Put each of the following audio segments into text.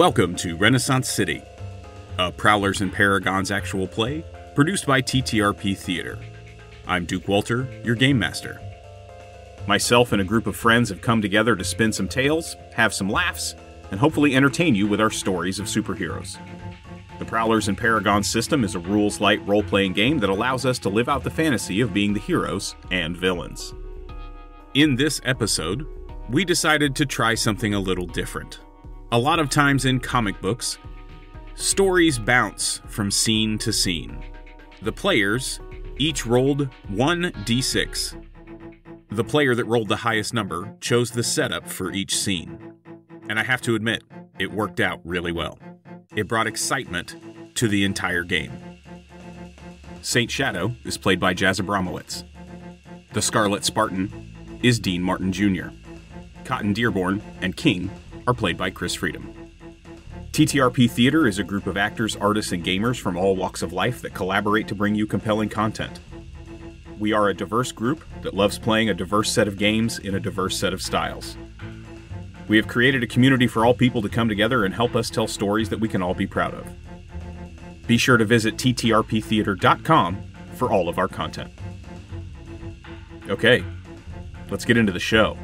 Welcome to Renaissance City, a Prowlers and Paragons actual play produced by TTRP Theater. I'm Duke Walter, your Game Master. Myself and a group of friends have come together to spin some tales, have some laughs, and hopefully entertain you with our stories of superheroes. The Prowlers and Paragons system is a rules-light role-playing game that allows us to live out the fantasy of being the heroes and villains. In this episode, we decided to try something a little different. A lot of times in comic books, stories bounce from scene to scene. The players each rolled 1d6. The player that rolled the highest number chose the setup for each scene. And I have to admit, it worked out really well. It brought excitement to the entire game. Saint Shadow is played by Jazz Abramowitz. The Scarlet Spartan is Dean Martin Jr. Cotton Dearborn and King are played by Chris Freedom. TTRP Theater is a group of actors, artists, and gamers from all walks of life that collaborate to bring you compelling content. We are a diverse group that loves playing a diverse set of games in a diverse set of styles. We have created a community for all people to come together and help us tell stories that we can all be proud of. Be sure to visit ttrptheater.com for all of our content. Okay, let's get into the show.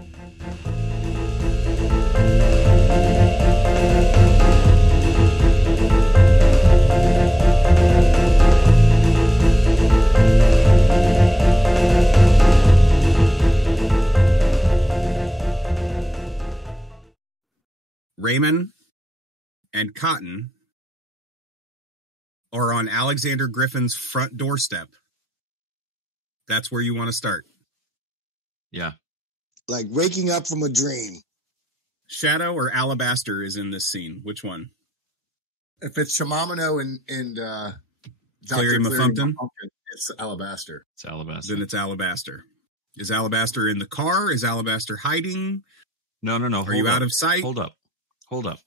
Raymond and Cotton are on Alexander Griffin's front doorstep. That's where you want to start. Yeah. Like waking up from a dream. Shadow or Alabaster is in this scene. Which one? If it's Shamamino and Clary Mafumpton, it's Alabaster. It's Alabaster. Then it's Alabaster. Is Alabaster in the car? Is Alabaster hiding? No. Are you out of sight? Hold up.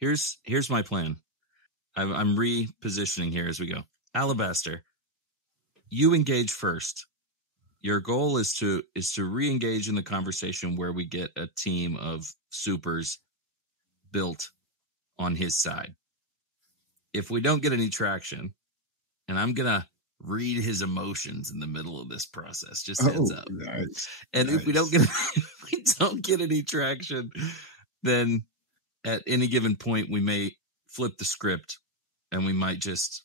Here's my plan. I'm repositioning here as we go. Alabaster, you engage first. Your goal is to re-engage in the conversation where we get a team of supers built on his side. If we don't get any traction, and I'm gonna read his emotions in the middle of this process, just heads up. Nice. And if we don't get any traction, then at any given point we may flip the script and we might just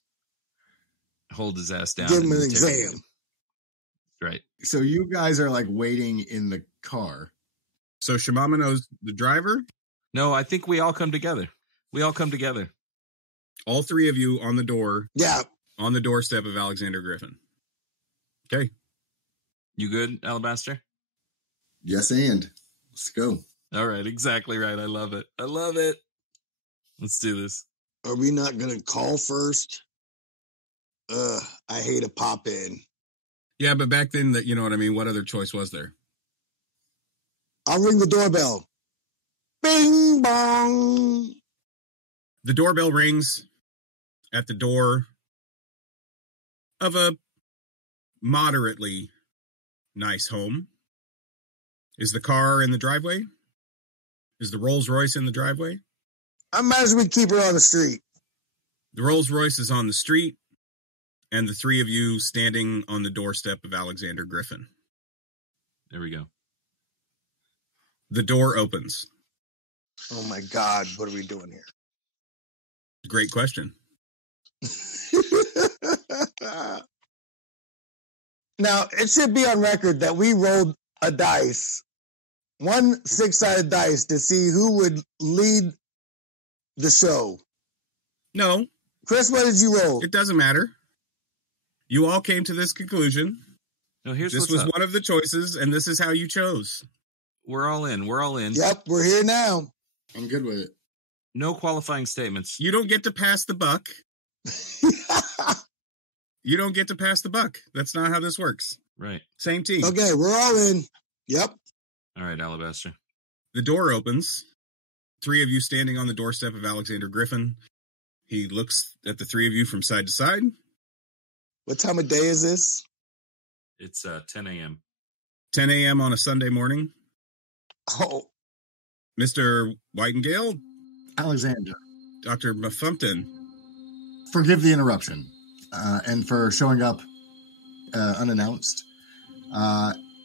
hold his ass down. Give him an exam. Right. So you guys are like waiting in the car. So Shimamino's the driver? No, I think we all come together. All three of you on the door. Yeah. On the doorstep of Alexander Griffin. Okay. You good, Alabaster? Yes, and let's go. All right, exactly right. I love it. Let's do this. Are we not going to call first? I hate a pop in. Yeah, but back then, you know what I mean? What other choice was there? I'll ring the doorbell. Bing bong. The doorbell rings at the door of a moderately nice home. Is the car in the driveway? Is the Rolls Royce in the driveway? I imagine we keep her on the street. The Rolls Royce is on the street, and the three of you standing on the doorstep of Alexander Griffin. There we go. The door opens. Oh my God, what are we doing here? Great question. Now, it should be on record that we rolled a dice, one 6-sided dice, to see who would lead the show. No. Chris, what did you roll? It doesn't matter. You all came to this conclusion. No, this was one of the choices, and this is how you chose. We're all in. Yep, we're here now. I'm good with it. No qualifying statements. You don't get to pass the buck. You don't get to pass the buck. That's not how this works. Right. Same team. Okay, we're all in. Yep. All right, Alabaster. The door opens. Three of you standing on the doorstep of Alexander Griffin. He looks at the three of you from side to side. What time of day is this? It's 10 a.m. 10 a.m. on a Sunday morning. Oh, Mr. Whitingale? Alexander. Dr. Mafumpton. Forgive the interruption, and for showing up unannounced.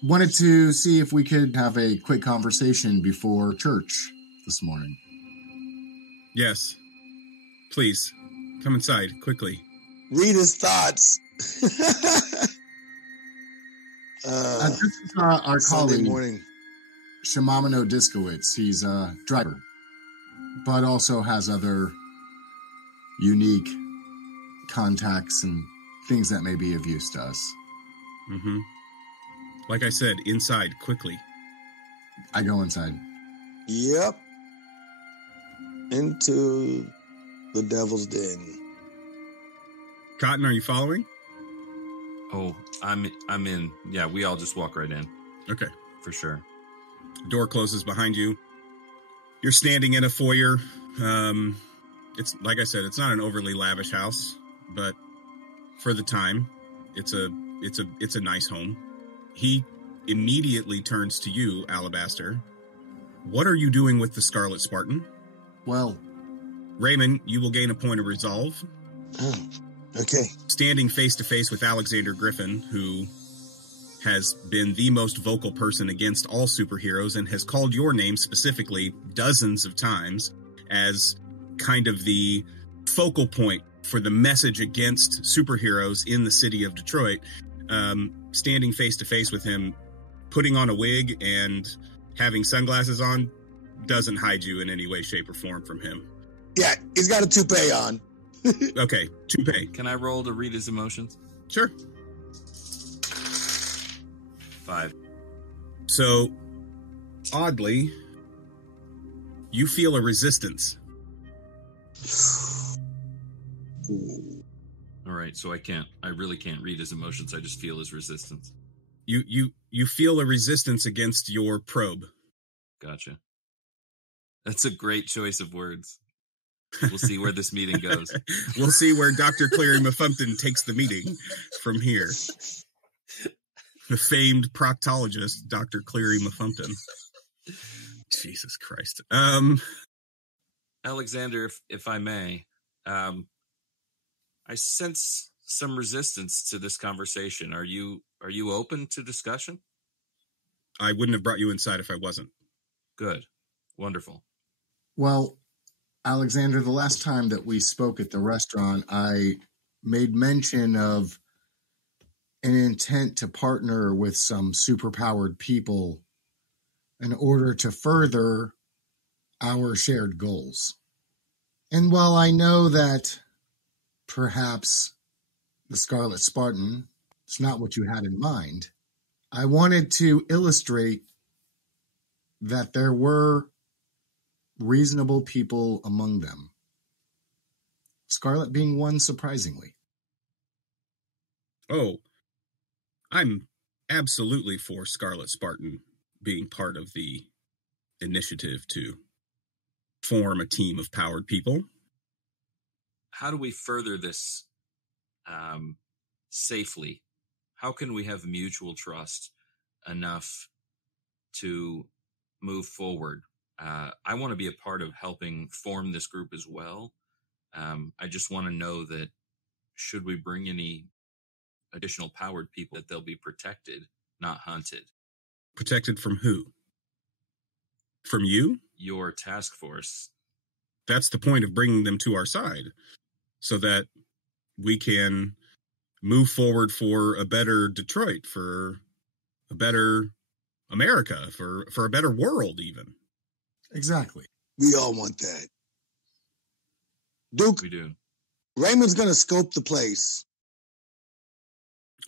Wanted to see if we could have a quick conversation before church this morning. Yes. Please, come inside, quickly. Read his thoughts. This is our Sunday colleague, morning. Shimamino Diskowitz. He's a driver, but also has other unique contacts and things that may be of use to us. Mm-hmm. Like I said, inside, quickly. I go inside. Yep. Into the devil's den. Cotton, are you following? Oh, I'm in. Yeah, we all just walk right in. Okay. For sure. Door closes behind you. You're standing in a foyer. It's like I said, it's not an overly lavish house, but for the time, it's a nice home. He immediately turns to you, Alabaster. What are you doing with the Scarlet Spartan? Well, Raymond, you will gain a point of resolve. Oh, okay. Standing face to face with Alexander Griffin, who has been the most vocal person against all superheroes and has called your name specifically dozens of times as kind of the focal point for the message against superheroes in the city of Detroit. Standing face to face with him, putting on a wig and having sunglasses on doesn't hide you in any way, shape, or form from him. Yeah, he's got a toupee on. Okay, toupee. Can I roll to read his emotions? Sure. 5. So, oddly, you feel a resistance. Ooh. All right, so I really can't read his emotions. I just feel his resistance. You feel a resistance against your probe. Gotcha. That's a great choice of words. We'll see where this meeting goes. We'll see where Dr. Cleary Mafumpton takes the meeting from here. The famed proctologist, Dr. Cleary Mafumpton. Jesus Christ. Alexander, if I may, I sense some resistance to this conversation. Are you open to discussion? I wouldn't have brought you inside if I wasn't. Good. Wonderful. Well, Alexander, the last time that we spoke at the restaurant, I made mention of an intent to partner with some superpowered people in order to further our shared goals. And while I know that perhaps the Scarlet Spartan is not what you had in mind, I wanted to illustrate that there were reasonable people among them. Scarlet being one, surprisingly. Oh, I'm absolutely for Scarlet Spartan being part of the initiative to form a team of powered people. How do we further this safely? How can we have mutual trust enough to move forward? I want to be a part of helping form this group as well. I just want to know that should we bring any additional powered people, that they'll be protected, not hunted. Protected from who? From you? Your task force. That's the point of bringing them to our side, so that we can move forward for a better Detroit, for a better America, for a better world even. Exactly. We all want that. Duke, We do. Raymond's going to scope the place.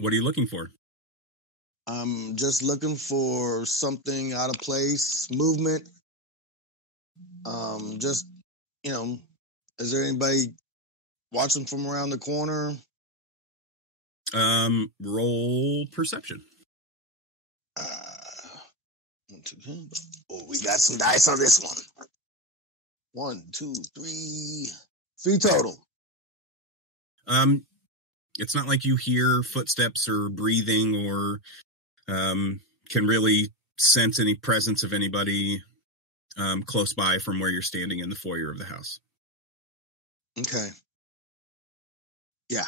What are you looking for? I'm just looking for something out of place, movement. Just, is there anybody watching from around the corner? Roll perception. 1, 2, 3. Oh, we got some dice on this one. 1, 2, 3. 3 total. It's not like you hear footsteps or breathing or can really sense any presence of anybody close by from where you're standing in the foyer of the house. Okay. Yeah.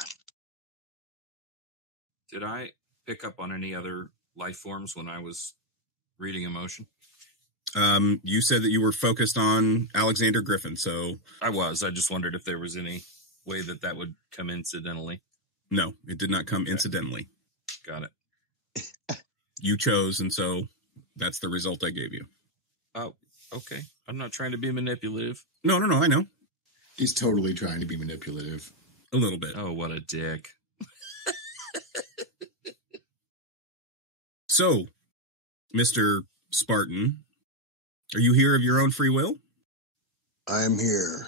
Did I pick up on any other life forms when I was reading emotion? You said that you were focused on Alexander Griffin, so... I just wondered if there was any way that would come incidentally. No, it did not come incidentally. Got it. You chose, and so that's the result I gave you. Oh, okay. I'm not trying to be manipulative. No, I know. He's totally trying to be manipulative. A little bit. Oh, what a dick. So, Mr. Spartan, are you here of your own free will? I am here.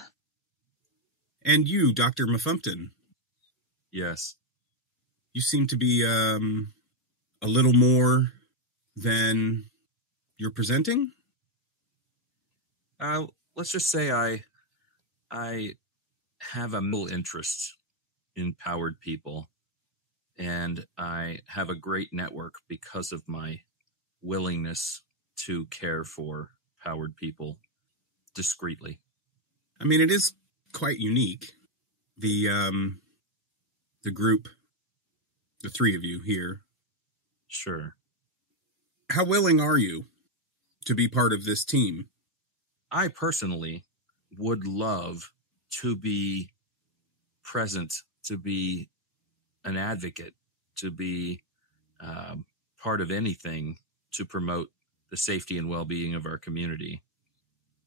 And you, Dr. Muffumpton? Yes. You seem to be a little more than you're presenting? Let's just say I have a middle interest in powered people, and I have a great network because of my willingness to care for powered people discreetly. I mean, it is quite unique. The group, the three of you here. Sure. How willing are you to be part of this team? I personally would love to be present, to be an advocate, to be part of anything to promote the safety and well-being of our community.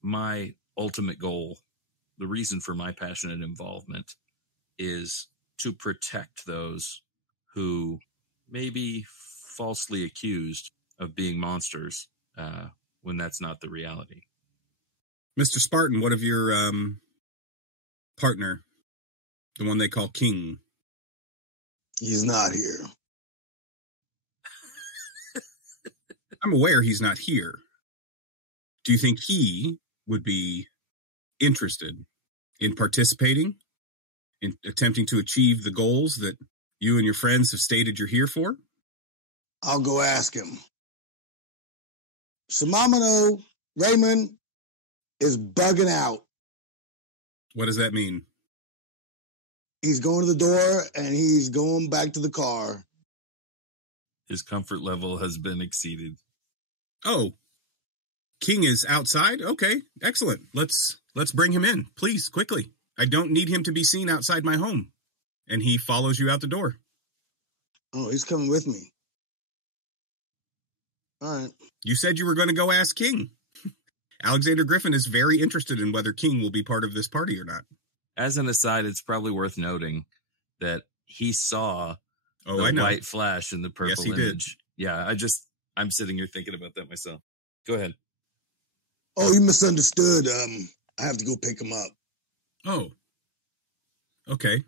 My ultimate goal, the reason for my passionate involvement, is to protect those who may be falsely accused of being monsters when that's not the reality. Mr. Spartan, what of your partner, the one they call King? He's not here. I'm aware he's not here. Do you think he would be interested in participating, in attempting to achieve the goals that you and your friends have stated you're here for? I'll go ask him. Samamano Raymond is bugging out. What does that mean? He's going to the door and he's going back to the car. His comfort level has been exceeded. Oh, King is outside? Okay, excellent. Let's bring him in, please, quickly. I don't need him to be seen outside my home. And he follows you out the door. Oh, he's coming with me. All right. You said you were going to go ask King. Alexander Griffin is very interested in whether King will be part of this party or not. As an aside, it's probably worth noting that he saw the white flash in the purple image. Did. Yeah, I'm sitting here thinking about that myself. Go ahead. Oh, you misunderstood. I have to go pick him up. Oh. Okay.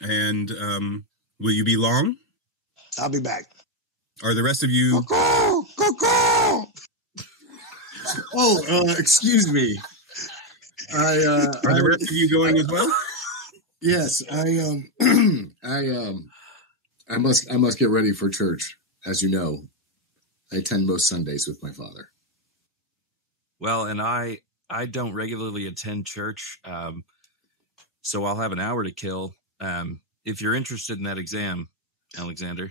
And will you be long? I'll be back. Are the rest of you... Cuckoo! Oh, excuse me. Are the rest of you going as well? Yes, I must get ready for church. As you know, I attend most Sundays with my father. Well, and I don't regularly attend church, so I'll have an hour to kill. If you're interested in that exam, Alexander.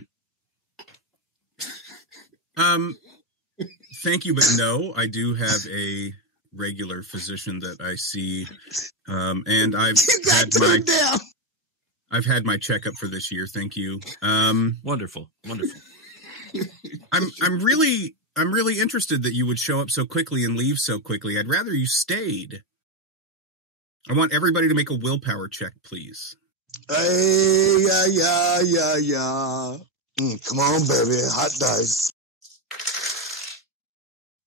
Thank you, but no, I do have a regular physician that I see, and I've had my checkup for this year. Thank you. Wonderful. I'm really interested that you would show up so quickly and leave so quickly. I'd rather you stayed. I want everybody to make a willpower check, please. Hey, yeah. Come on, baby. Hot dice.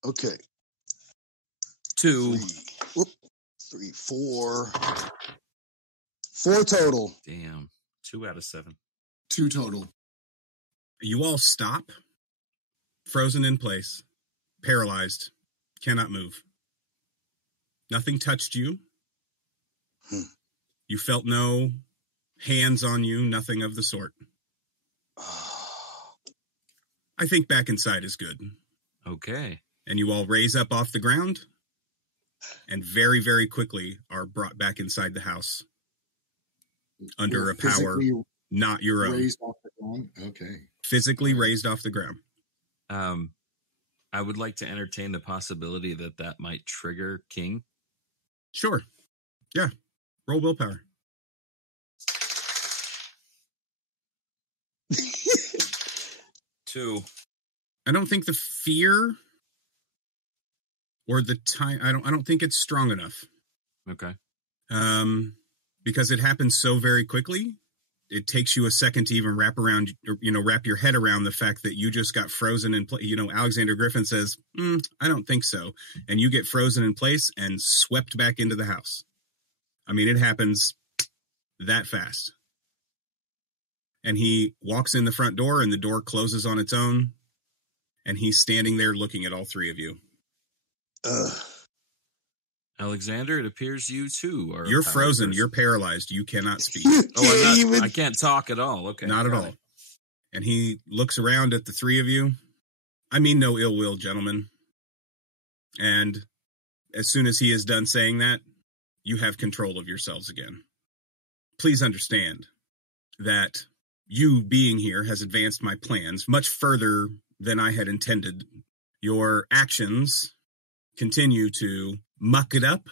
Okay. 2. 3, 4. 4 total. Damn. 2 out of 7. 2 total. You all stop, frozen in place, paralyzed, cannot move. Nothing touched you. You felt no hands on you, nothing of the sort. I think back inside is good. Okay. And you all raise up off the ground, and very, very quickly are brought back inside the house under a power not your own. Raised off the ground? Okay. Physically raised off the ground. I would like to entertain the possibility that might trigger King. Sure. Yeah. Roll willpower. 2. I don't think the fear or the time. I don't think it's strong enough. Okay. Because it happens so very quickly. It takes you a second to even wrap your head around the fact that you just got frozen in place. Alexander Griffin says, I don't think so. And you get frozen in place and swept back into the house. I mean, it happens that fast. And he walks in the front door and the door closes on its own. And he's standing there looking at all three of you. Alexander, it appears you too are. You're frozen. You're paralyzed. You cannot speak. I can't talk at all. Okay. Not at all. And he looks around at the three of you. I mean no ill will, gentlemen. And as soon as he is done saying that, you have control of yourselves again. Please understand that you being here has advanced my plans much further than I had intended. Your actions continue to muck it up,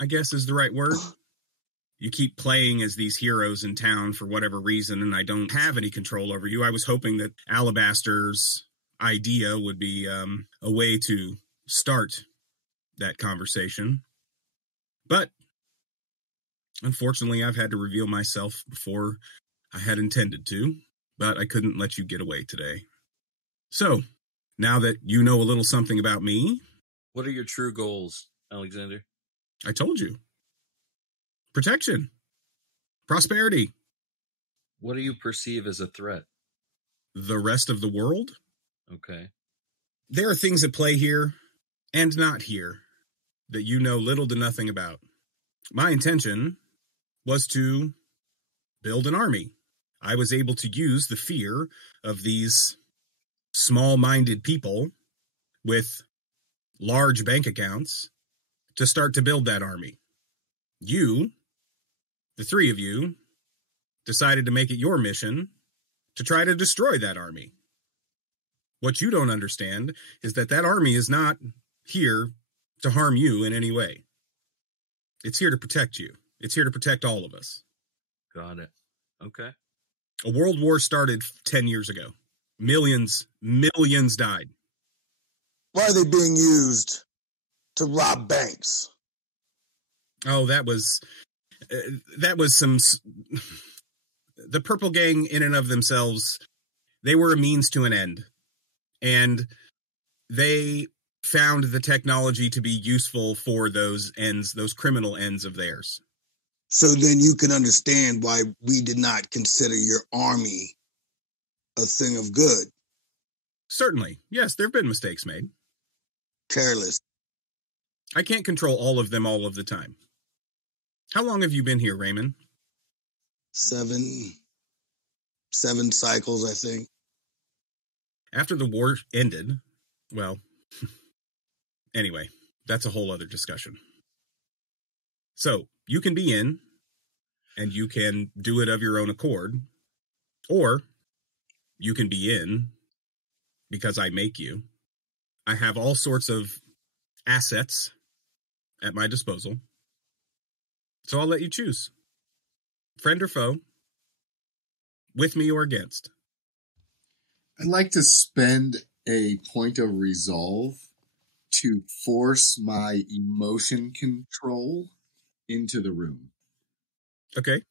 I guess is the right word. You keep playing as these heroes in town for whatever reason, and I don't have any control over you. I was hoping that Alabaster's idea would be a way to start that conversation. But unfortunately, I've had to reveal myself before I had intended to, but I couldn't let you get away today. So, now that you know a little something about me... What are your true goals, Alexander? I told you. Protection. Prosperity. What do you perceive as a threat? The rest of the world? Okay. There are things at play here and not here that you know little to nothing about. My intention was to build an army. I was able to use the fear of these small-minded people with large bank accounts to start to build that army. You, the three of you, decided to make it your mission to try to destroy that army. What you don't understand is that army is not here to harm you in any way. It's here to protect you. It's here to protect all of us. Got it. Okay. A world war started 10 years ago. Millions died. Why are they being used to rob banks? Oh, that was some... The Purple Gang, in and of themselves, they were a means to an end. And they found the technology to be useful for those ends, those criminal ends of theirs. So then you can understand why we did not consider your army a thing of good. Certainly. Yes, there have been mistakes made. Careless. I can't control all of them all of the time. How long have you been here, Raymond? 7 cycles, I think. After the war ended, well, anyway, that's a whole other discussion. So, you can be in, and you can do it of your own accord, or you can be in because I make you. I have all sorts of assets at my disposal, so I'll let you choose. Friend or foe, with me or against. I'd like to spend a point of resolve to force my emotion control into the room. Okay.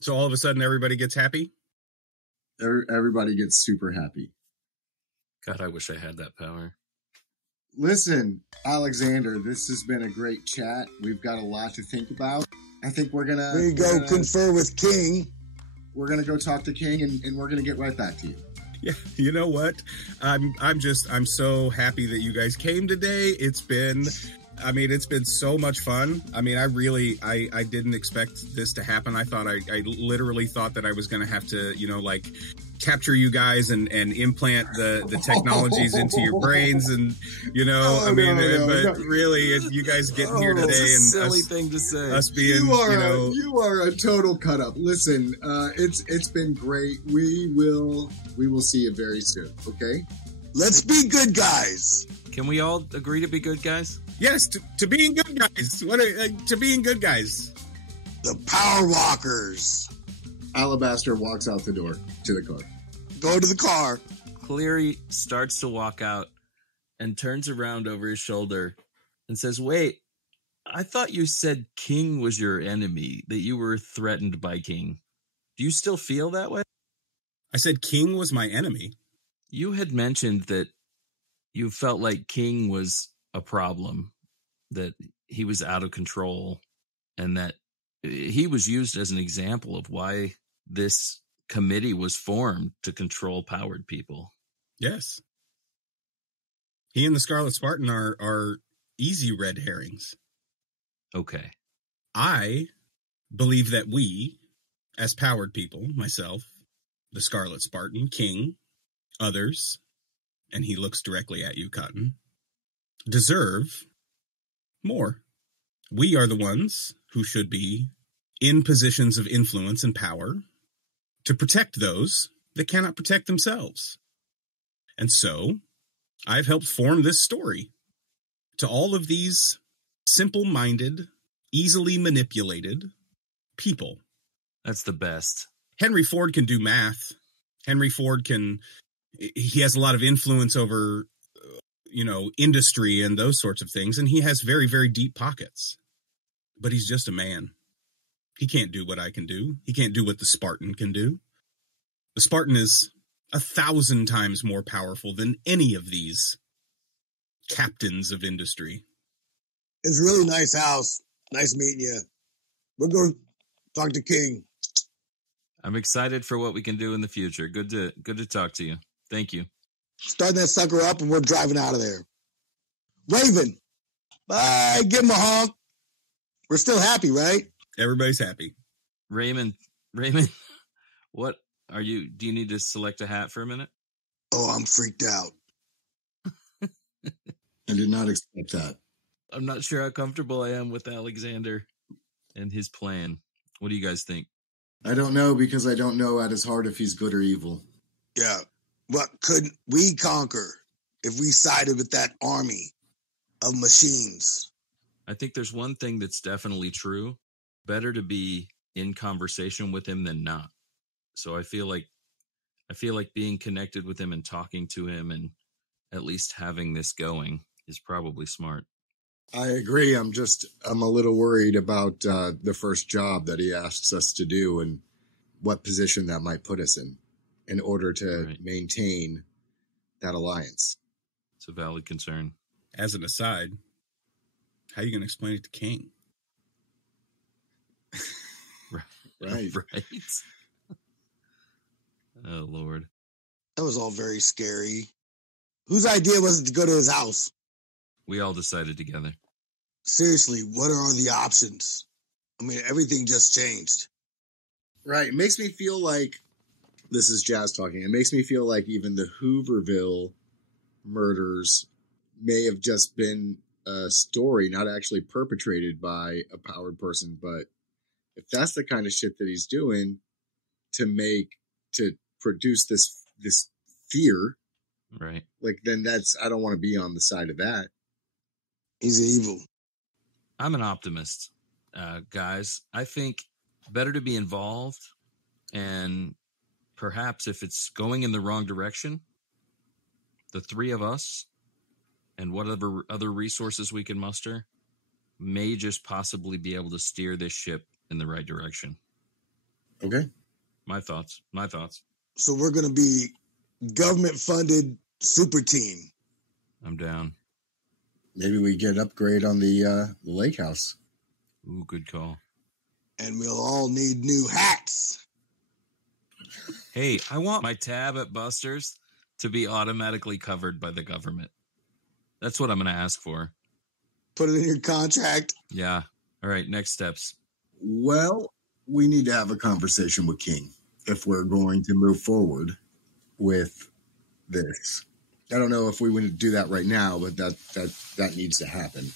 So all of a sudden everybody gets happy? Everybody gets super happy. God, I wish I had that power. Listen, Alexander, this has been a great chat. We've got a lot to think about. I think we're gonna... There you go, confer with King. We're gonna go talk to King, and we're gonna get right back to you. Yeah, you know what? I'm so happy that you guys came today. It's been I mean, it's been so much fun. I mean, I didn't expect this to happen. I thought I literally thought that I was going to have to, capture you guys and implant the technologies into your brains, and really, you guys getting here today and silly thing to say. Us being, you are a total cut up. Listen, it's been great. We will see you very soon. Okay, let's be good guys. Can we all agree to be good guys? Yes, to being good guys. To being good guys. The Power Walkers. Alabaster walks out the door to the car. Go to the car. Cleary starts to walk out and turns around over his shoulder and says, "Wait, I thought you said King was your enemy, that you were threatened by King. Do you still feel that way?" I said King was my enemy. You had mentioned that you felt like King was a problem, that he was out of control, and that he was used as an example of why this committee was formed to control powered people. Yes. He and the Scarlet Spartan are easy red herrings. Okay. I believe that we, as powered people, myself, the Scarlet Spartan, King, others, and he looks directly at you, Cotton, deserve more. We are the ones who should be in positions of influence and power to protect those that cannot protect themselves. And so, I've helped form this story to all of these simple-minded, easily manipulated people. That's the best. Henry Ford can do math. Henry Ford he has a lot of influence over, industry and those sorts of things, and he has very, very deep pockets. But he's just a man. He can't do what I can do. He can't do what the Spartan can do. The Spartan is 1,000 times more powerful than any of these captains of industry. It's a really nice house. Nice meeting you. We'll go talk to King. I'm excited for what we can do in the future. Good to talk to you. Thank you. Starting that sucker up and we're driving out of there. Raven. Bye. Give him a honk. We're still happy, right? Everybody's happy. Raymond, what are you? Do you need to select a hat for a minute? Oh, I'm freaked out. I did not expect that. I'm not sure how comfortable I am with Alexander and his plan. What do you guys think? I don't know, because I don't know at his heart if he's good or evil. Yeah. What could we conquer if we sided with that army of machines? I think there's one thing that's definitely true. Better to be in conversation with him than not. So I feel like being connected with him and talking to him and at least having this going is probably smart. I agree. I'm a little worried about the first job that he asks us to do and what position that might put us in order to maintain that alliance. It's a valid concern. As an aside, how are you going to explain it to King? Right. Right. Oh, Lord. That was all very scary. Whose idea was it to go to his house? We all decided together. Seriously, what are the options? I mean, everything just changed. Right. It makes me feel like, this is Jazz talking, it makes me feel like even the Hooverville murders may have just been a story, not actually perpetrated by a powered person. But if that's the kind of shit that he's doing to produce this fear, right? Like, then I don't want to be on the side of that. He's evil. I'm an optimist, guys. I think better to be involved, and perhaps if it's going in the wrong direction, the three of us and whatever other resources we can muster may just possibly be able to steer this ship in the right direction. Okay. My thoughts. So we're going to be government-funded super team. I'm down. Maybe we get an upgrade on the lake house. Ooh, good call. And we'll all need new hats. Hey, I want my tab at Buster's to be automatically covered by the government. That's what I'm going to ask for. Put it in your contract. Yeah. All right. Next steps. Well, we need to have a conversation with King if we're going to move forward with this. I don't know if we want to do that right now, but that needs to happen.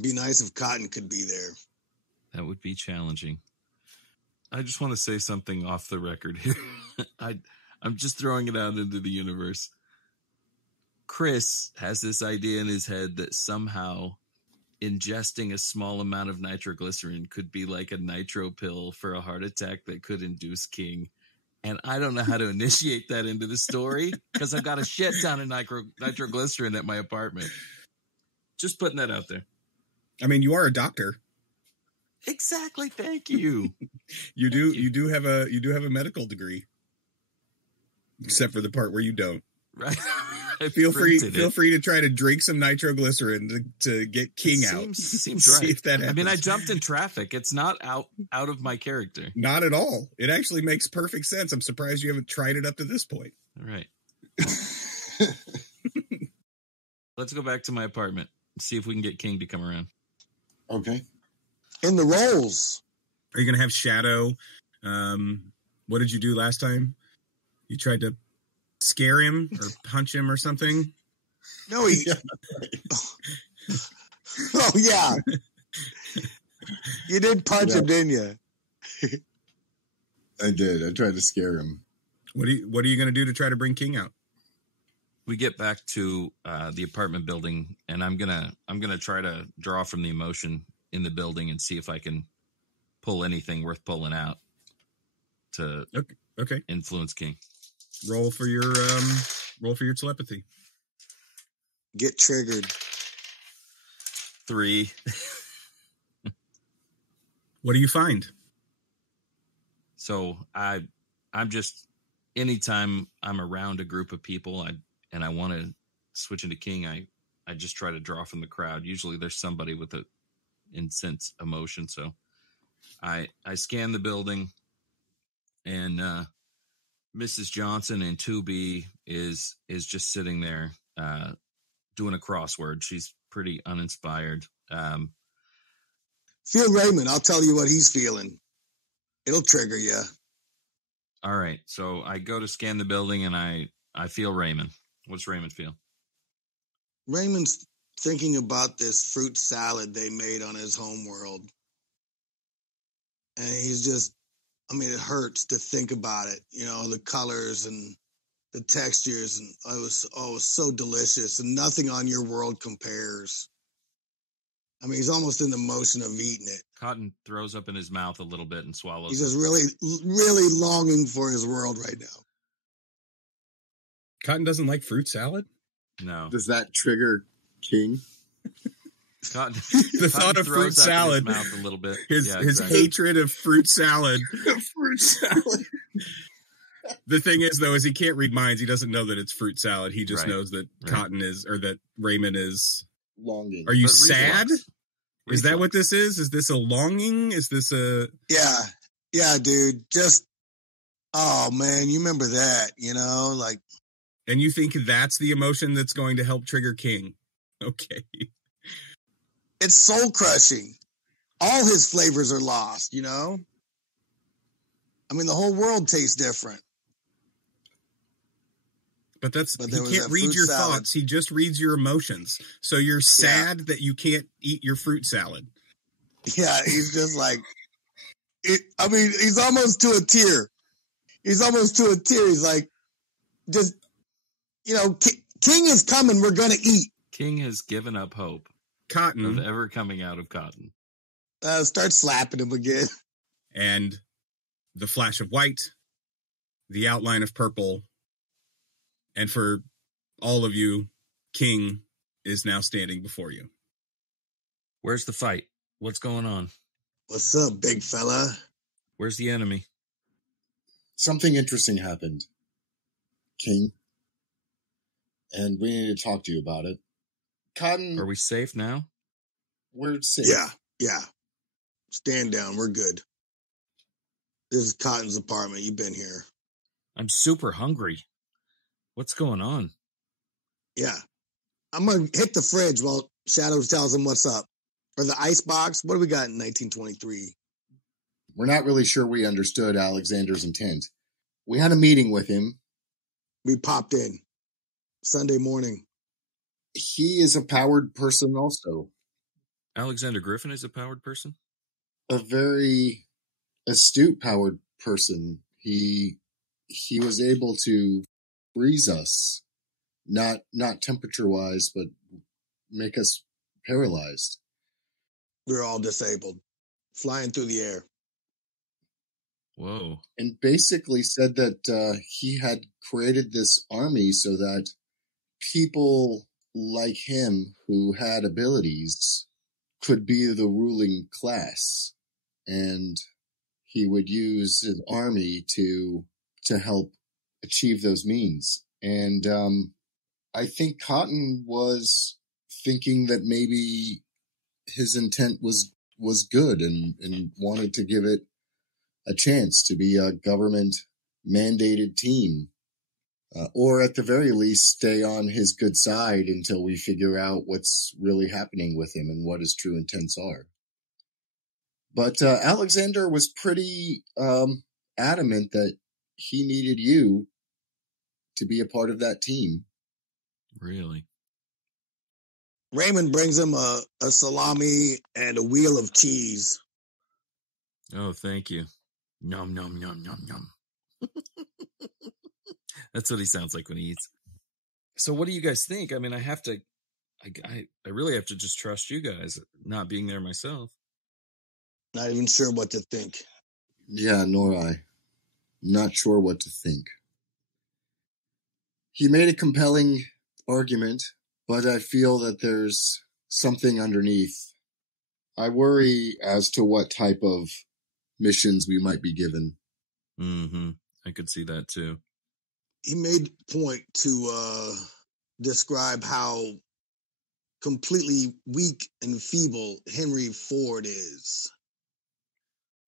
Be nice if Cotton could be there. That would be challenging. I just want to say something off the record here. I'm just throwing it out into the universe. Chris has this idea in his head that somehow ingesting a small amount of nitroglycerin could be like a nitro pill for a heart attack that could induce King. And I don't know how to initiate that into the story because I've got a shit ton of nitroglycerin at my apartment. Just putting that out there. I mean, you are a doctor. Exactly. Thank you. You do have a medical degree, except for the part where you don't. Right. Feel free to try to drink some nitroglycerin to get King out. Seems right. See if that happens. I mean, I jumped in traffic. It's not out of my character. Not at all. It actually makes perfect sense. I'm surprised you haven't tried it up to this point. All right. Let's go back to my apartment and see if we can get King to come around. Okay. In the rolls. Are you going to have Shadow? What did you do last time? You tried to scare him or punch him or something? No, he. Oh yeah, you did punch him, didn't you? I did. I tried to scare him. What are you going to do to try to bring King out? We get back to the apartment building, and I'm gonna try to draw from the emotion in the building and see if I can pull anything worth pulling out to influence King. Roll for your telepathy. Get triggered. 3. What do you find? So I'm just, anytime I'm around a group of people and I want to switch into King, I just try to draw from the crowd. Usually there's somebody with a intense emotion. So I scan the building, and Mrs. Johnson in 2B is just sitting there doing a crossword. She's pretty uninspired. Feel Raymond. I'll tell you what he's feeling. It'll trigger you. All right. So I go to scan the building, and I feel Raymond. What's Raymond feel? Raymond's thinking about this fruit salad they made on his homeworld. And he's just, I mean, it hurts to think about it. You know, the colors and the textures, and it was so delicious, and nothing on your world compares. I mean, he's almost in the motion of eating it. Cotton throws up in his mouth a little bit and swallows. He's just really, really longing for his world right now. Cotton doesn't like fruit salad? No. Does that trigger King? Cotton, the thought of fruit salad, in his mouth a little bit. His hatred of fruit salad. Fruit salad. The thing is, though, is he can't read minds. He doesn't know that it's fruit salad. He just knows that Cotton is, or that Raymond is longing. Are you sad? Is that what this is? Is this a longing? Is this a... Yeah, dude. Just, oh, man, you remember that, you know? Like... And you think that's the emotion that's going to help trigger King? Okay. It's soul crushing. All his flavors are lost, you know? I mean, the whole world tastes different. But he can't read your thoughts. He just reads your emotions. So you're sad that you can't eat your fruit salad. Yeah, he's just like, he's almost to a tear. He's like, just, you know, King is coming. We're going to eat. King has given up hope. Cotton. Of ever coming out of Cotton. Start slapping him again. And the flash of white, the outline of purple, and for all of you, King is now standing before you. Where's the fight? What's going on? What's up, big fella? Where's the enemy? Something interesting happened, King. And we need to talk to you about it. Cotton. Are we safe now? We're safe. Yeah. Stand down. We're good. This is Cotton's apartment. You've been here. I'm super hungry. What's going on? Yeah. I'm going to hit the fridge while Shadows tells him what's up. Or the icebox. What do we got in 1923? We're not really sure we understood Alexander's intent. We had a meeting with him. We popped in Sunday morning. He is a powered person also. Alexander Griffin is a powered person? A very astute powered person. He was able to freeze us, not temperature wise, but make us paralyzed. We're all disabled, flying through the air. Whoa. And basically said that he had created this army so that people like him who had abilities could be the ruling class. And he would use his army to help achieve those means. And I think Cotton was thinking that maybe his intent was good and wanted to give it a chance to be a government mandated team, or at the very least stay on his good side until we figure out what's really happening with him and what his true intents are. But Alexander was pretty adamant that he needed you to be a part of that team. Really? Raymond brings him a salami and a wheel of cheese. Oh, thank you. Nom, nom, nom, nom, nom. That's what he sounds like when he eats. So what do you guys think? I mean, I really have to just trust you guys, not being there myself. Not even sure what to think. Yeah, nor I. Not sure what to think. He made a compelling argument, but I feel that there's something underneath. I worry as to what type of missions we might be given. Mm-hmm. I could see that too. He made point to describe how completely weak and feeble Henry Ford is.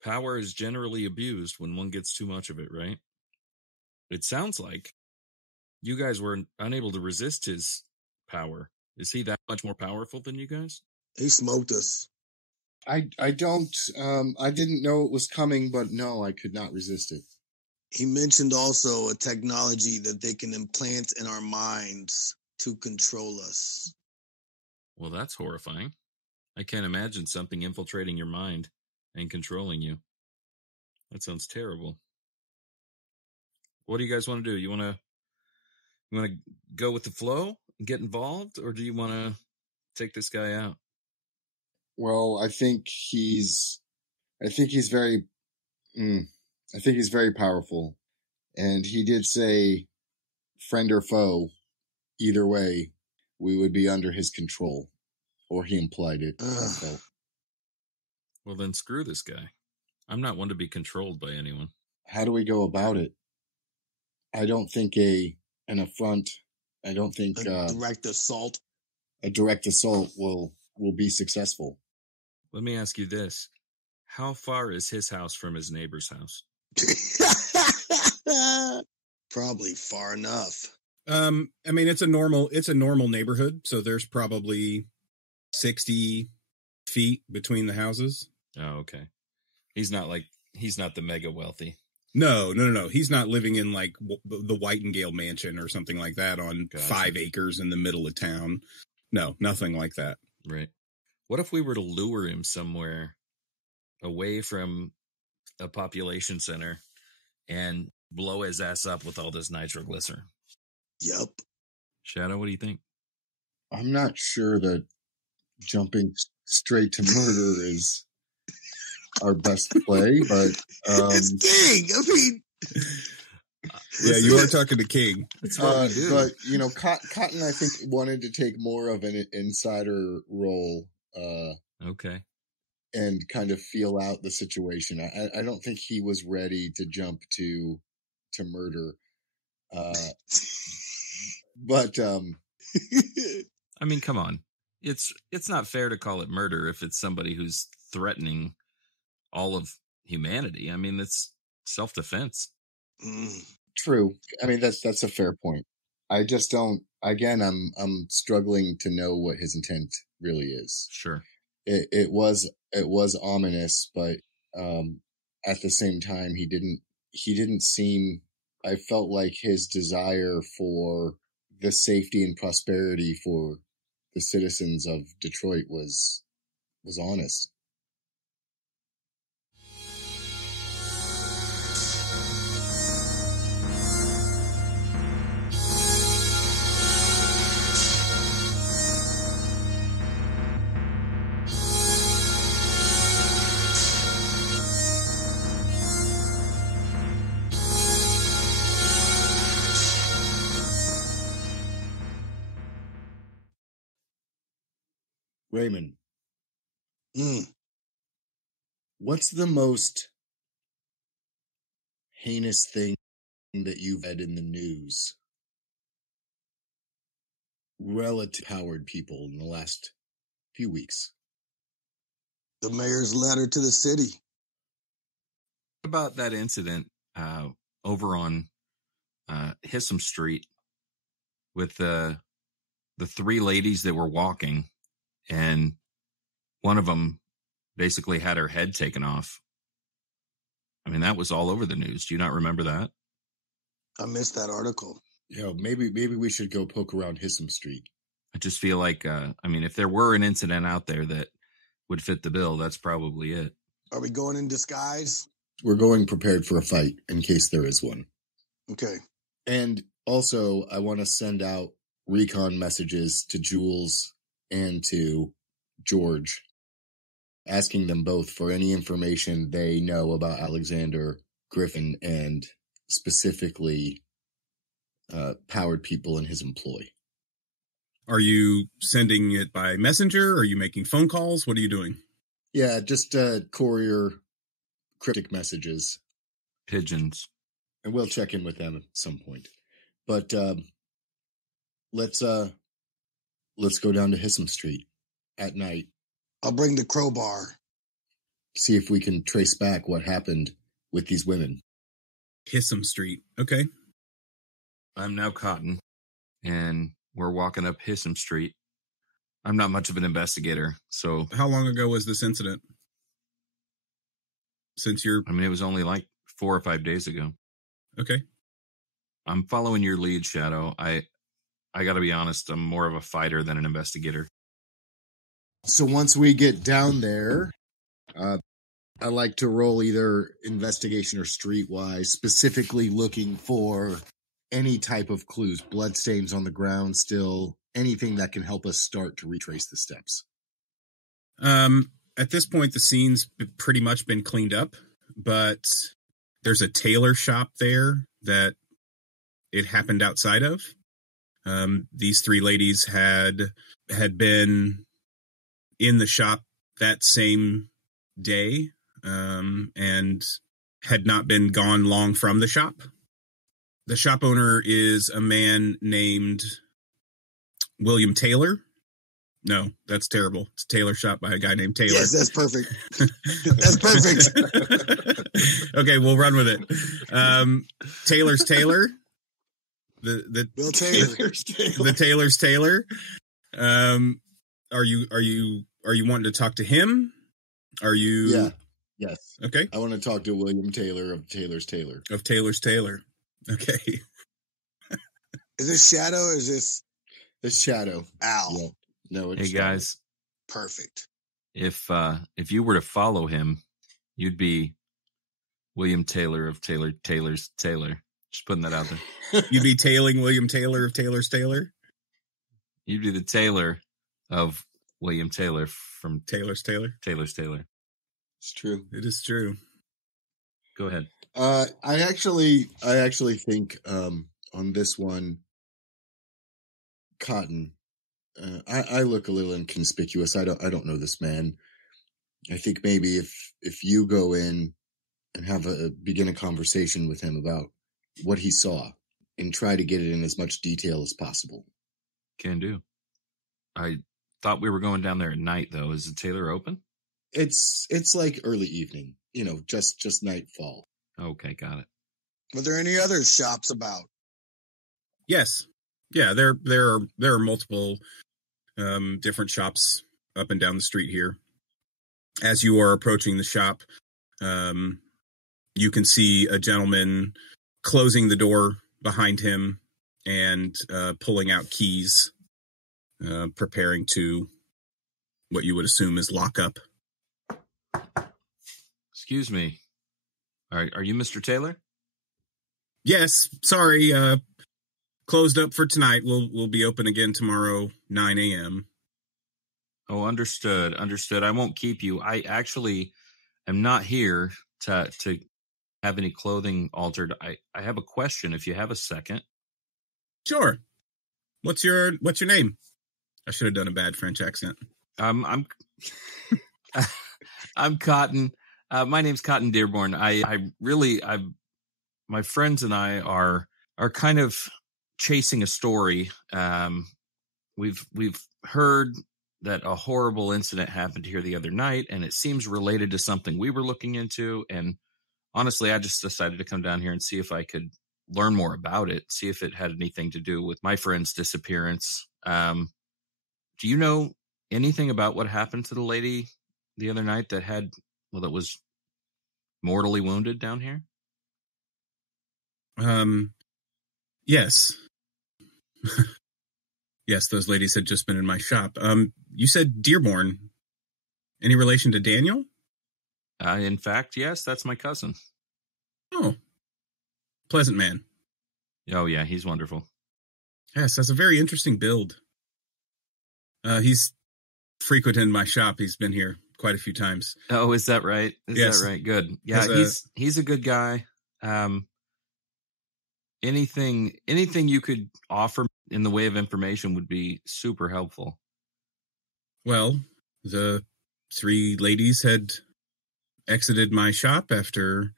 Power is generally abused when one gets too much of it, right? It sounds like you guys were unable to resist his power. Is he that much more powerful than you guys? He smoked us. I didn't know it was coming, but no, I could not resist it. He mentioned also a technology that they can implant in our minds to control us. Well, that's horrifying. I can't imagine something infiltrating your mind and controlling you. That sounds terrible. What do you guys want to do? You want to go with the flow and get involved, or do you want to take this guy out? Well, I think he's very powerful. And he did say, friend or foe, either way, we would be under his control. Or he implied it. Well, then screw this guy. I'm not one to be controlled by anyone. How do we go about it? I don't think an affront. I don't think a direct assault. A direct assault will be successful. Let me ask you this: how far is his house from his neighbor's house? Probably far enough. I mean, it's a normal neighborhood, so there's probably 60 feet between the houses. Oh, okay. He's not the mega wealthy. No. He's not living in like the Whitingale mansion or something like that on 5 acres in the middle of town. No, nothing like that. Right. What if we were to lure him somewhere away from a population center and blow his ass up with all this nitroglycerin? Yep. Shadow, what do you think? I'm not sure that jumping straight to murder is our best play, but it's King. I mean, yeah, you are talking to King. That's what we do. But Cotton, I think, wanted to take more of an insider role. Okay. And kind of feel out the situation. I don't think he was ready to jump to murder. But I mean, come on. It's not fair to call it murder if it's somebody who's threatening all of humanity. I mean, it's self-defense. True. I mean, that's a fair point. I just don't. Again, I'm struggling to know what his intent really is. Sure. It was ominous, but at the same time, he didn't seem. I felt like his desire for the safety and prosperity for the citizens of Detroit was honest. Raymond, what's the most heinous thing that you've read in the news relative to powered people in the last few weeks? The mayor's letter to the city. What about that incident over on Hissam Street with the three ladies that were walking, and one of them basically had her head taken off? I mean, that was all over the news. Do you not remember that? I missed that article. Yeah, maybe we should go poke around Hissam Street. I just feel like, if there were an incident out there that would fit the bill, that's probably it. Are we going in disguise? We're going prepared for a fight in case there is one. Okay. And also, I want to send out recon messages to Jules and to George, asking them both for any information they know about Alexander Griffin and specifically powered people in his employ. Are you sending it by messenger? Are you making phone calls? What are you doing? Yeah, just courier cryptic messages. Pigeons. And we'll check in with them at some point. But let's go down to Hissam Street at night. I'll bring the crowbar. See if we can trace back what happened with these women. Hissam Street. Okay. I'm now Cotton, and we're walking up Hissam Street. I'm not much of an investigator, so... How long ago was this incident? it was only like 4 or 5 days ago. Okay. I'm following your lead, Shadow. I gotta be honest, I'm more of a fighter than an investigator. So once we get down there, I like to roll either investigation or streetwise, specifically looking for any type of clues, bloodstains on the ground still, anything that can help us start to retrace the steps. At this point, the scene's pretty much been cleaned up, but there's a tailor shop there that it happened outside of. These three ladies had been in the shop that same day, and had not been gone long from the shop. The shop owner is a man named William Taylor. No, that's terrible. It's a tailor shop by a guy named Taylor. Yes, that's perfect. That's perfect. Okay, we'll run with it. Taylor's Taylor. The Bill Taylor. The Taylor's Taylor. Are you wanting to talk to him? Are you? Yeah. Yes. Okay. I want to talk to William Taylor of Taylor's Taylor. Of Taylor's Taylor. Okay. Is this Shadow or is this? It's Shadow. Al. Yeah. No, it's Hey, Shadow. guys. Perfect. If you were to follow him, you'd be William Taylor of Taylor's Taylor. Just putting that out there. You'd be tailing William Taylor of Taylor's Taylor? You'd be the Taylor of William Taylor from Taylor's Taylor? Taylor's Taylor. It's true. It is true. Go ahead. I actually think on this one, Cotton, I look a little inconspicuous. I don't know this man. I think maybe if you go in and begin a conversation with him about what he saw and try to get it in as much detail as possible. Can do. I thought we were going down there at night, though. Is the Taylor open? It's like early evening, just nightfall. Okay, got it. Were there any other shops about? Yes. Yeah, there are multiple different shops up and down the street here. As you are approaching the shop, you can see a gentleman closing the door behind him and pulling out keys, preparing to what you would assume is lock up. Excuse me. Are you Mr. Taylor? Yes, sorry. Closed up for tonight. We'll be open again tomorrow, 9 a.m. Oh, understood. I won't keep you. I actually am not here to have any clothing altered. I have a question if you have a second. Sure. What's your name? I should have done a bad French accent. I'm Cotton. My name's Cotton Dearborn. My friends and I are kind of chasing a story. We've heard that a horrible incident happened here the other night, and it seems related to something we were looking into. And honestly, I just decided to come down here and see if I could learn more about it, see if it had anything to do with my friend's disappearance. Do you know anything about what happened to the lady the other night that was mortally wounded down here? Yes. Yes, those ladies had just been in my shop. You said Dearborn. Any relation to Daniel? In fact, yes, that's my cousin. Oh, pleasant man. Oh, yeah, he's wonderful. Yes, that's a very interesting build. He's frequented my shop. He's been here quite a few times. Oh, is that right? Yes. Is that right? Good. Yeah, he's a good guy. Anything you could offer in the way of information would be super helpful. Well, the 3 ladies had exited my shop after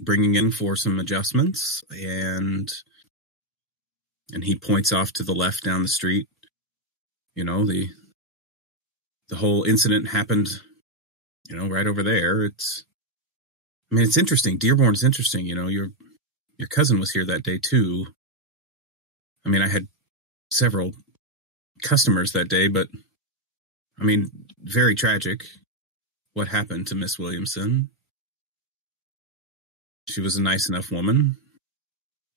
bringing in for some adjustments, and he points off to the left down the street. You know, the whole incident happened, right over there. It's interesting. Dearborn's interesting. Your cousin was here that day too. I had several customers that day, but very tragic what happened to Miss Williamson. She was a nice enough woman.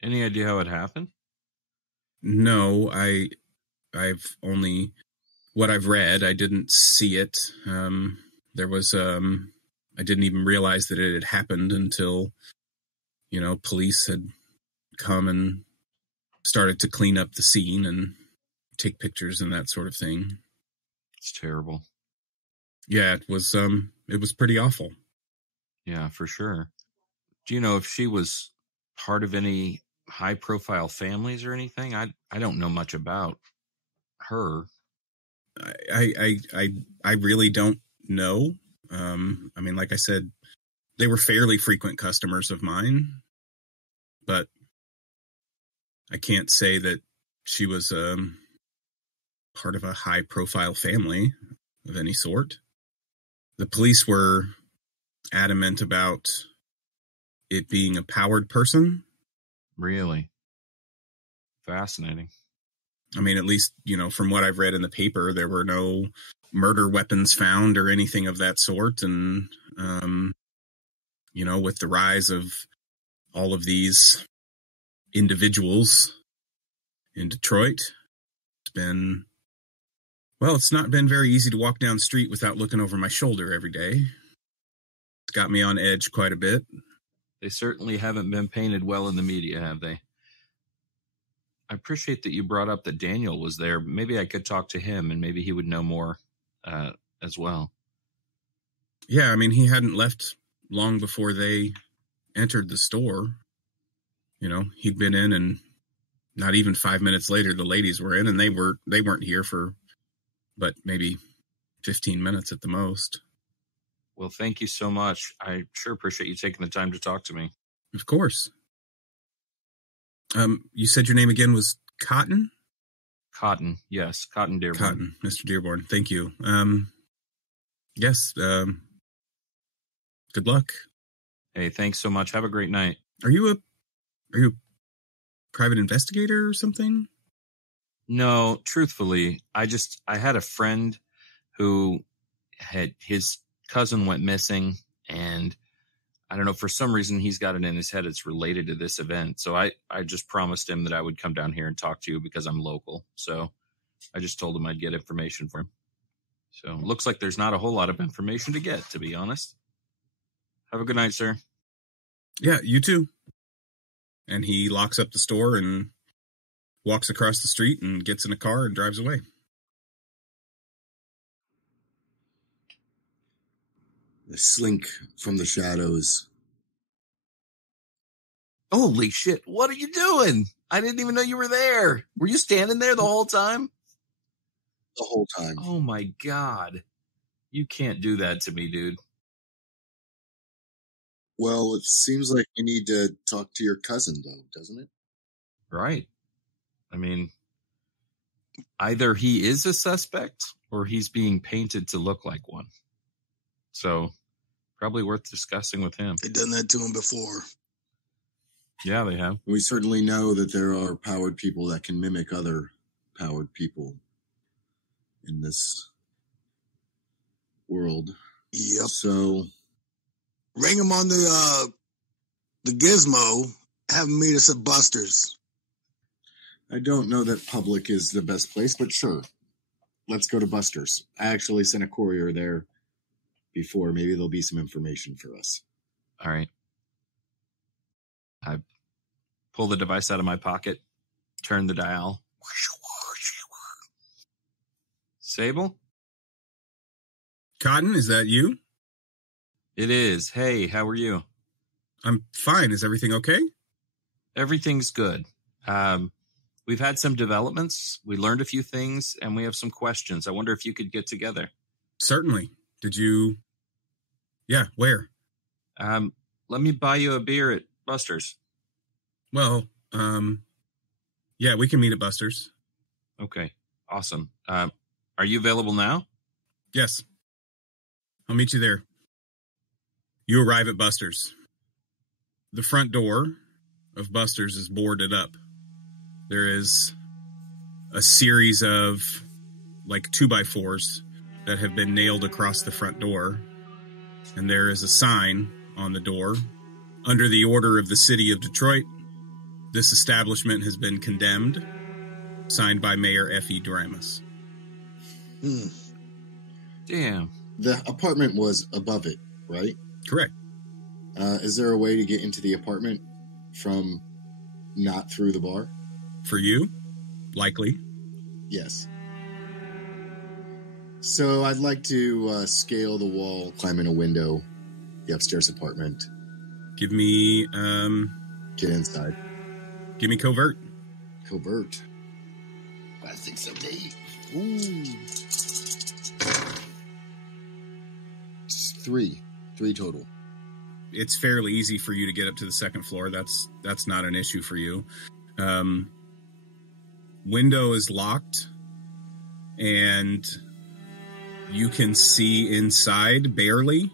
Any idea how it happened? No, I've only what I've read. I didn't see it. There was I didn't even realize that it had happened until, police had come and started to clean up the scene and take pictures and that sort of thing. It's terrible. Yeah, it was pretty awful. Yeah, for sure. Do you know if she was part of any high profile families or anything? I don't know much about her. I really don't know. Like I said, they were fairly frequent customers of mine, but I can't say that she was part of a high profile family of any sort. The police were adamant about it being a powered person. Really? Fascinating. At least, from what I've read in the paper, there were no murder weapons found or anything of that sort. And, with the rise of all of these individuals in Detroit, it's not been very easy to walk down the street without looking over my shoulder every day. It's got me on edge quite a bit. They certainly haven't been painted well in the media, have they? I appreciate that you brought up that Daniel was there. Maybe I could talk to him and maybe he would know more as well. Yeah, he hadn't left long before they entered the store. He'd been in, and not even 5 minutes later, the ladies were in, and they weren't here for, but maybe 15 minutes at the most. Well, thank you so much. I sure appreciate you taking the time to talk to me. Of course. You said your name again was Cotton? Cotton, yes. Cotton Dearborn. Cotton, Mr. Dearborn. Thank you. Yes. Good luck. Hey, thanks so much. Have a great night. Are you a private investigator or something? No, truthfully, I had a friend who had his cousin went missing, and I don't know, for some reason he's got it in his head it's related to this event. So I just promised him that I would come down here and talk to you because I'm local. So I just told him I'd get information for him. So it looks like there's not a whole lot of information to get, to be honest. Have a good night, sir. Yeah, you too. And he locks up the store and walks across the street and gets in a car and drives away. I slink from the shadows. Holy shit, what are you doing? I didn't even know you were there. Were you standing there the whole time? The whole time. Oh my God. You can't do that to me, dude. Well, it seems like we need to talk to your cousin, though, doesn't it? Right. I mean, either he is a suspect or he's being painted to look like one. So, probably worth discussing with him. They've done that to him before. Yeah, they have. We certainly know that there are powered people that can mimic other powered people in this world. Yep. So, ring him on the gizmo. Have him meet us at Buster's. I don't know that public is the best place, but sure. Let's go to Buster's. I actually sent a courier there before. Maybe there'll be some information for us. All right. I pull the device out of my pocket, turn the dial. Sable? Cotton, is that you? It is. Hey, how are you? I'm fine. Is everything okay? Everything's good. We've had some developments. We learned a few things, and we have some questions. I wonder if you could get together. Certainly. Did you... Yeah, where? Let me buy you a beer at Buster's. Well, yeah, we can meet at Buster's. Okay, awesome. Are you available now? Yes. I'll meet you there. You arrive at Buster's. The front door of Buster's is boarded up. There is a series of, like, 2x4s that have been nailed across the front door. And there is a sign on the door. Under the order of the city of Detroit, this establishment has been condemned. Signed by Mayor F.E. Doramus. Damn. The apartment was above it, right? Correct. Is there a way to get into the apartment from not through the bar? For you? Likely. Yes. So I'd like to scale the wall, climb in a window, the upstairs apartment. Give me, Get inside. give me covert. Covert. I think someday. Ooh. 3 total. It's fairly easy for you to get up to the second floor. That's not an issue for you. Window is locked, and you can see inside barely.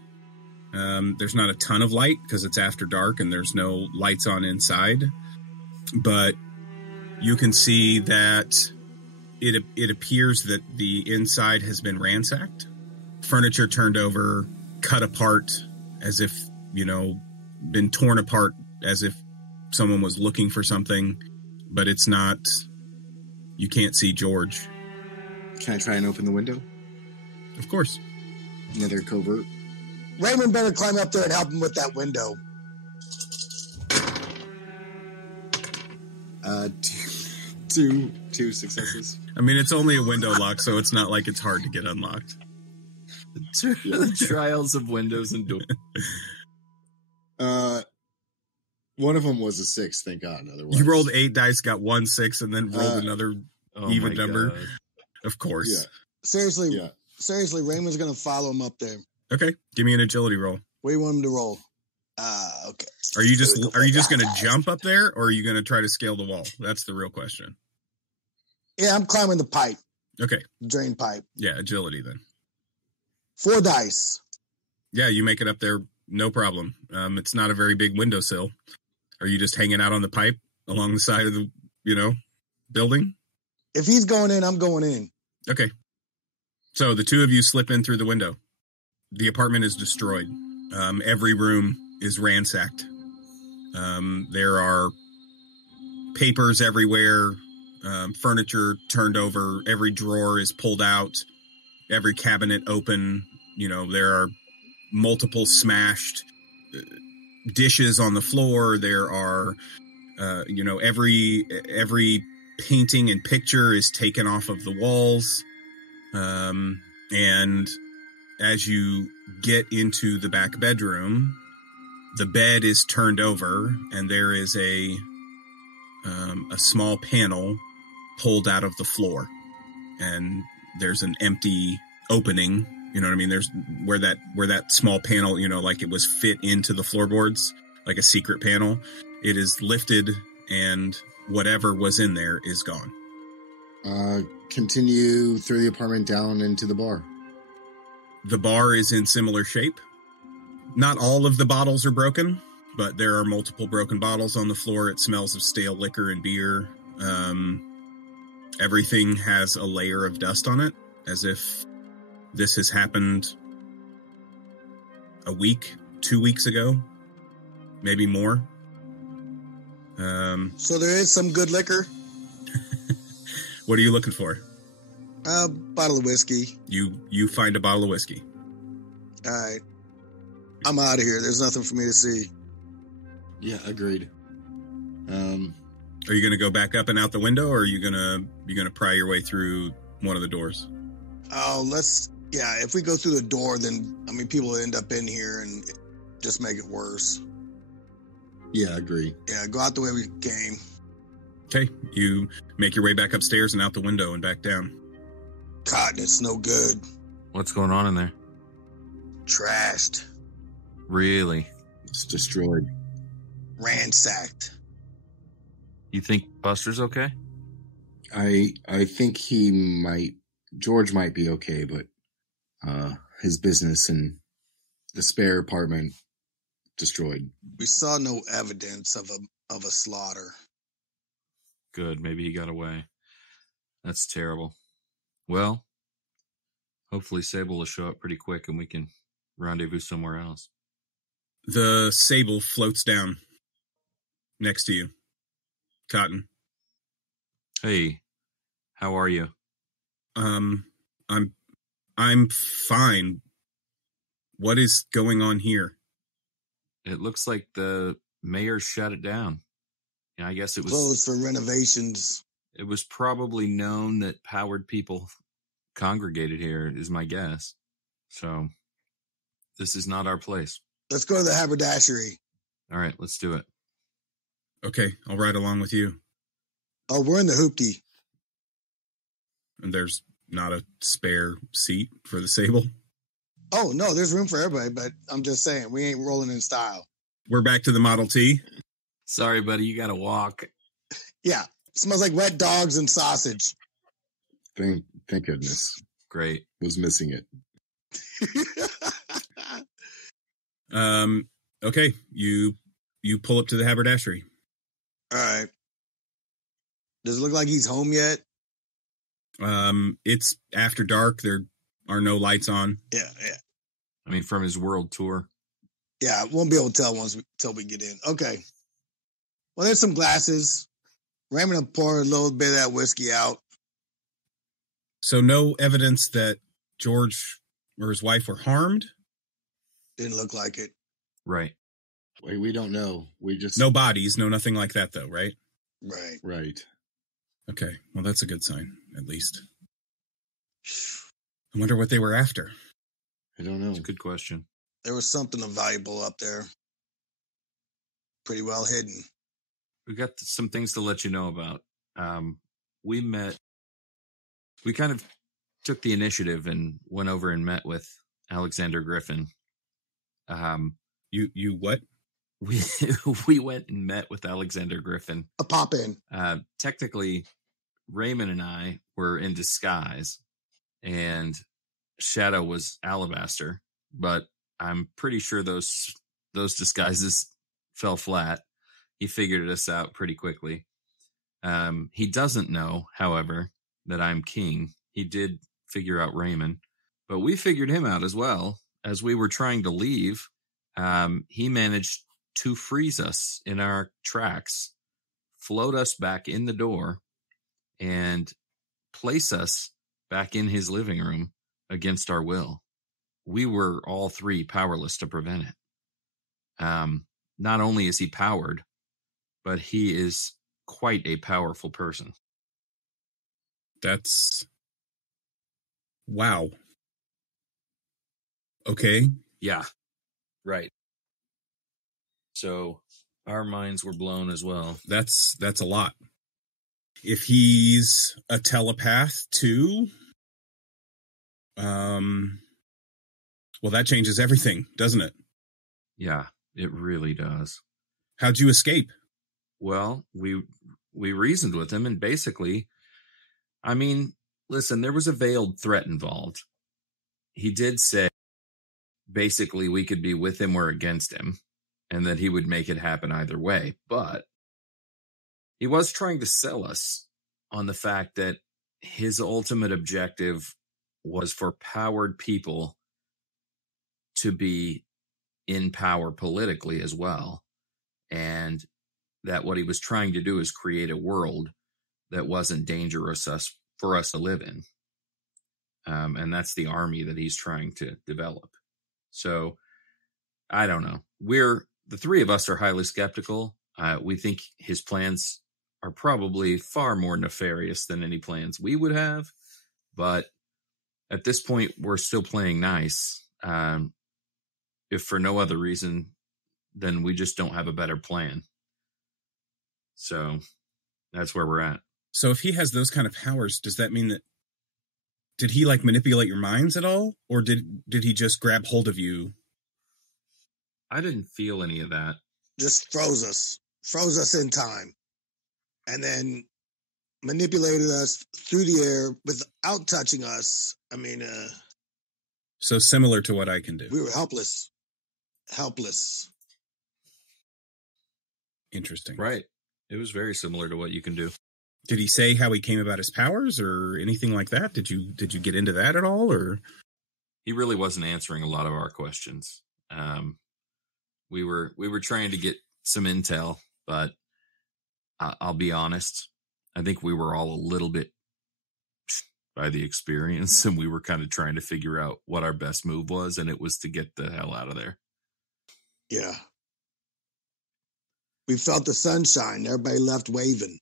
There's not a ton of light because it's after dark and there's no lights on inside. But you can see that it appears that the inside has been ransacked. Furniture turned over, cut apart as if, been torn apart as if someone was looking for something. But it's not... You can't see George. Can I try and open the window? Of course. Another covert. Raymond better climb up there and help him with that window. Two successes. I mean, it's only a window lock, so it's not like it's hard to get unlocked. The trials of windows and doors. One of them was a 6, thank God. Otherwise, You rolled 8 dice, got 1 6, and then rolled another even number. God. Of course. Yeah. Seriously, Raymond's going to follow him up there. Okay, give me an agility roll. What do you want him to roll? Okay. Are you just going to jump up there, or are you going to try to scale the wall? That's the real question. Yeah, I'm climbing the pipe. Okay. Drain pipe. Yeah, agility then. 4 dice. Yeah, you make it up there, no problem. It's not a very big windowsill. Are you just hanging out on the pipe along the side of the, building? If he's going in, I'm going in. Okay. So the two of you slip in through the window. The apartment is destroyed. Every room is ransacked. There are papers everywhere, furniture turned over. Every drawer is pulled out. Every cabinet open. There are multiple smashed dishes on the floor. There are, every painting and picture is taken off of the walls. And as you get into the back bedroom, the bed is turned over and there is a small panel pulled out of the floor, and there's an empty opening. You know what I mean? There's where that small panel, like it was fit into the floorboards, like a secret panel. It is lifted, and whatever was in there is gone. Continue through the apartment down into the bar. The bar is in similar shape. Not all of the bottles are broken, but there are multiple broken bottles on the floor. It smells of stale liquor and beer. Everything has a layer of dust on it, as if this has happened a week, 2 weeks ago, maybe more. So there is some good liquor? What are you looking for? A bottle of whiskey. You find a bottle of whiskey. All right. I'm out of here. There's nothing for me to see. Yeah, agreed. Are you going to go back up and out the window, or are you going to pry your way through one of the doors? Oh, if we go through the door, then, people will end up in here and just make it worse. Yeah, agree. Yeah, go out the way we came. Okay, you make your way back upstairs and out the window and back down. God, it's no good. What's going on in there? Trashed. Really? It's destroyed. Ransacked. You think Buster's okay? I think George might be okay, but his business and the spare apartment destroyed. We saw no evidence of a slaughter. Good, maybe he got away. That's terrible. Well, hopefully Sable will show up pretty quick and we can rendezvous somewhere else. The Sable floats down next to you. Cotton. Hey, how are you? I'm fine. What is going on here? It looks like the mayor shut it down. I guess it was closed for renovations. It was probably known that powered people congregated here, is my guess. So this is not our place. Let's go to the haberdashery. All right, let's do it. Okay, I'll ride along with you. Oh, we're in the hoopty. And there's not a spare seat for the Sable? Oh, no, there's room for everybody, but I'm just saying, we ain't rolling in style. We're back to the Model T. Sorry, buddy, you got to walk. Yeah, smells like wet dogs and sausage. Thank goodness. Great. Was missing it. Okay, you pull up to the haberdashery. All right. Does it look like he's home yet? It's after dark. There are no lights on. Yeah. From his world tour. Yeah, won't be able to tell till we get in. Okay. Well, there's some glasses. Raymond will pour a little bit of that whiskey out. So no evidence that George or his wife were harmed? Didn't look like it. Right. Wait, we don't know. We just... No bodies, no nothing like that, though, right? Right. Okay, well, that's a good sign, at least. I wonder what they were after. I don't know. It's a good question. There was something valuable up there. Pretty well hidden. We got some things to let you know about. We kind of took the initiative and went over and met with Alexander Griffin. You what? We went and met with Alexander Griffin. A pop in. Technically, Raymond and I were in disguise, and Shadow was Alabaster, but I'm pretty sure those disguises fell flat. He figured us out pretty quickly. He doesn't know, however, that I'm king. He did figure out Raymond, but we figured him out as well. As we were trying to leave, he managed to freeze us in our tracks, float us back in the door, and place us back in his living room against our will. We were all three powerless to prevent it. Not only is he powered, but he is quite a powerful person. That's... wow. Okay. Yeah, right. So our minds were blown as well. That's a lot. If he's a telepath too, well, that changes everything, doesn't it? Yeah, it really does. How'd you escape? Well, we reasoned with him, and basically, I mean, listen, there was a veiled threat involved. He did say basically we could be with him or against him, and that he would make it happen either way. But he was trying to sell us on the fact that his ultimate objective was for powered people to be in power politically as well. And that what he was trying to do is create a world that wasn't dangerous for us to live in. And that's the army that he's trying to develop. So I don't know. The three of us are highly skeptical. We think his plans are probably far more nefarious than any plans we would have. But at this point, we're still playing nice. If for no other reason, then we just don't have a better plan. So that's where we're at. So if he has those kind of powers, does that mean that, did he like manipulate your minds at all? Or did he just grab hold of you? I didn't feel any of that. Just froze us in time, and then manipulated us through the air without touching us. I mean, so similar to what I can do. We were helpless. Interesting. Right. It was very similar to what you can do. Did he say how he came about his powers or anything like that? Did you get into that at all, or? He really wasn't answering a lot of our questions. We were trying to get some intel, but I'll be honest. I think we were all a little bit by the experience, and we were kind of trying to figure out what our best move was, and it was to get the hell out of there. Yeah. We felt the sunshine. Everybody left waving.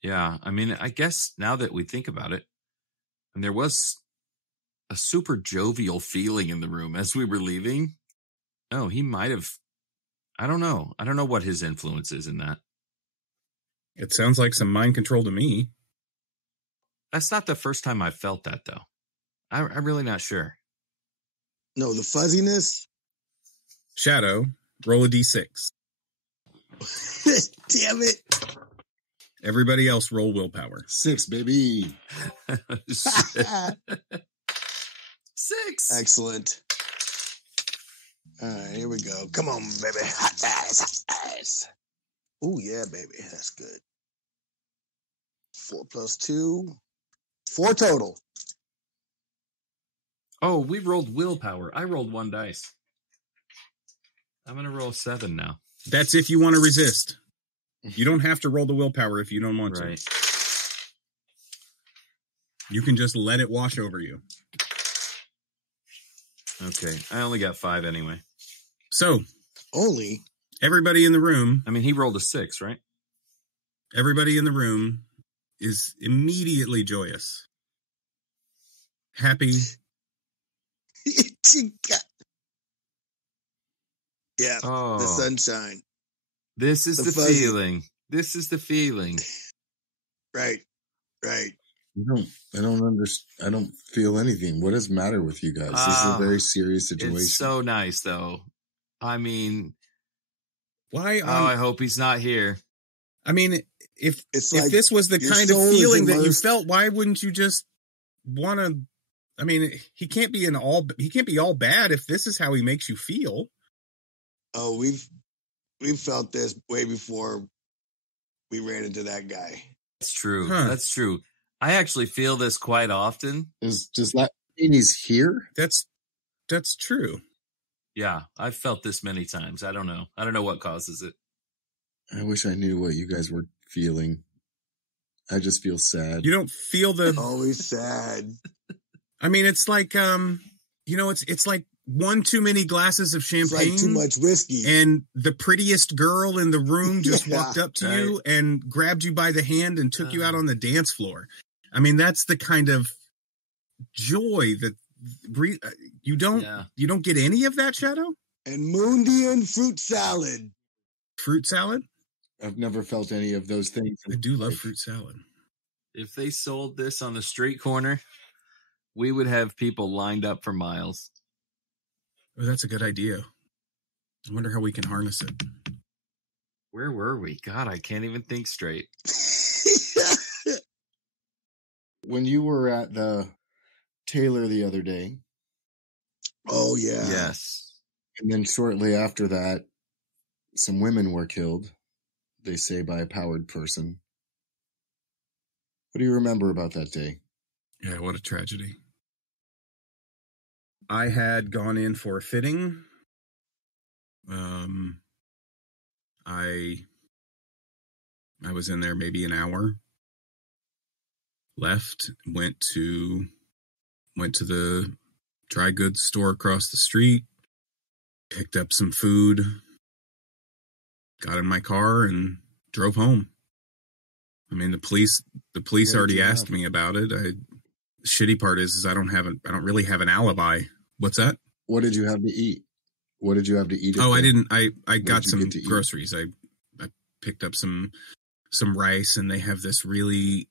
Yeah, I mean, I guess now that we think about it, and there was a super jovial feeling in the room as we were leaving. Oh, he might have. I don't know. I don't know what his influence is in that. It sounds like some mind control to me. That's not the first time I've felt that, though. I'm really not sure. No, the fuzziness. Shadow, roll a d6. Damn it. Everybody else roll willpower. 6, baby. 6. Excellent. All right, here we go. Come on, baby. Hot ass. Oh, yeah, baby. That's good. 4 plus 2. 4 total. Oh, we rolled willpower. I rolled 1 dice. I'm going to roll 7 now. That's if you want to resist. You don't have to roll the willpower if you don't want Right. to. You can just let it wash over you. Okay. I only got 5 anyway. So, Only? everybody in the room, I mean, he rolled a 6, right? everybody in the room is immediately joyous. Happy. Yeah, Oh, the sunshine. this is the the fuzzy. feeling. This is the feeling. Right. I don't feel anything. What does matter with you guys? This is a very serious situation. It's so nice, though. I mean, Why? I hope he's not here. I mean, if It's if like this was the your kind of soul is feeling that you immersed. felt, why wouldn't you just want to? I mean, he can't be all bad if this is how he makes you feel. Oh, we've felt this way before we ran into that guy. That's true. Huh. That's true. I actually feel this quite often. Does that mean he's here? That's true. Yeah, I've felt this many times. I don't know. I don't know what causes it. I wish I knew what you guys were feeling. I just feel sad. You don't feel the... Always sad. I mean, it's like, it's like one too many glasses of champagne. It's like too much whiskey. And the prettiest girl in the room just walked up to you and grabbed you by the hand and took you out on the dance floor. I mean, that's the kind of joy that you don't get any of that, Shadow? And Moondian fruit salad. Fruit salad? I've never felt any of those things. I do love fruit salad. If they sold this on the street corner, we would have people lined up for miles. Oh, that's a good idea. I wonder how we can harness it. Where were we? God, I can't even think straight. When you were at the tailor the other day. Oh, yeah. Yes. And then shortly after that, some women were killed, they say, by a powered person. What do you remember about that day? Yeah, what a tragedy. I had gone in for a fitting. I was in there maybe an hour. Left, went to the dry goods store across the street, picked up some food, got in my car and drove home. I mean, the police already asked me about it. The shitty part is I don't really have an alibi. What's that? What did you have to eat? What did you have to eat? Oh, I didn't. I got some groceries. I picked up some rice, and they have this really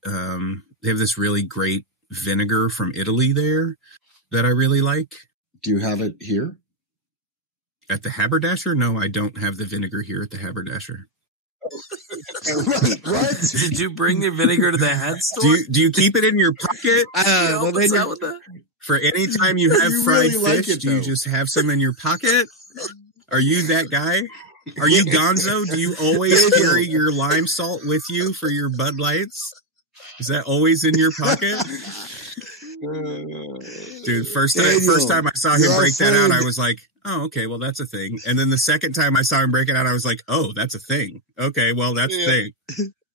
great vinegar from Italy there that I really like. Do you have it here? At the Haberdasher? No, I don't have the vinegar here at the Haberdasher. What? Did you bring your vinegar to the head store? Do you keep it in your pocket? What's that with that? For any time you have fried really fish, do you just have some in your pocket? Are you that guy? Are you Gonzo? Do you always carry your lime salt with you for your Bud Lights? Is that always in your pocket? Dude, first time I saw him break that out, I was like, oh, okay, well, that's a thing. And then the second time I saw him break it out, I was like, oh, that's a thing. Okay, well, that's a thing.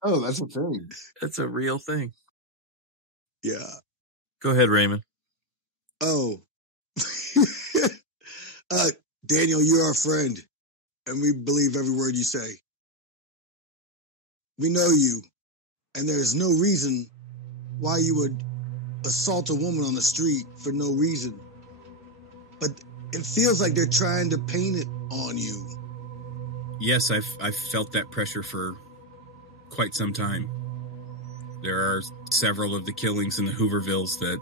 Oh, that's a thing. That's a real thing. Yeah. Go ahead, Raymond. Oh. Daniel, you're our friend, and we believe every word you say. We know you, and there's no reason why you would assault a woman on the street for no reason. But it feels like they're trying to paint it on you. Yes, I've felt that pressure for quite some time. There are several of the killings in the Hoovervilles that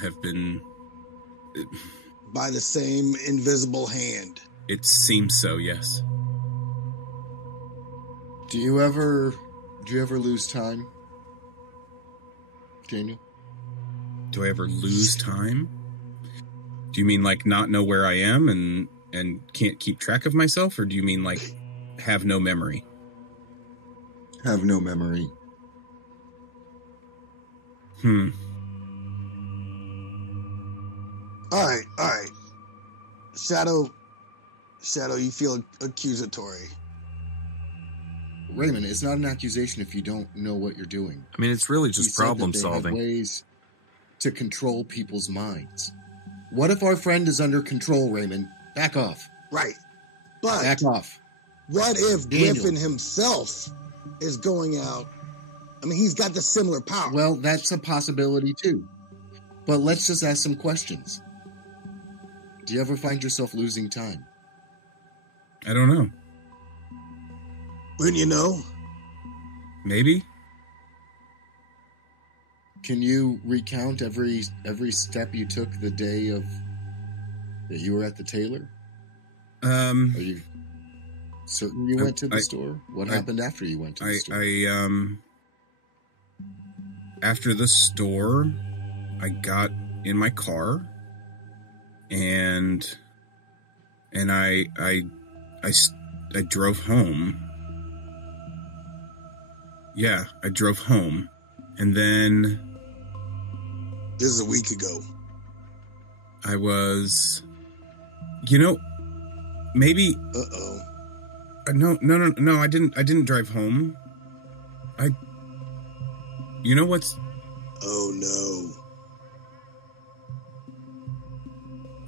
have been... By the same invisible hand. It seems so, yes. Do you ever lose time, Daniel? Do I ever lose time? Do you mean like not know where I am and can't keep track of myself? Or do you mean like have no memory? Have no memory. All right. Shadow, you feel accusatory. Raymond, it's not an accusation if you don't know what you're doing. I mean, it's really just problem solving. Have ways to control people's minds. What if our friend is under control, Raymond? Back off. Right. But back off. What if Daniel. Griffin himself is going out? I mean, he's got the similar power. Well, that's a possibility too. But let's just ask some questions. Do you ever find yourself losing time? I don't know. Wouldn't you know? Maybe. Can you recount every step you took the day that you were at the tailor? Are you certain you went to the store? What happened after you went to the store? After the store, I got in my car and I drove home. Yeah, I drove home. And then This is a week ago. I was, maybe. Uh-oh. No. I didn't drive home. What's? Oh no.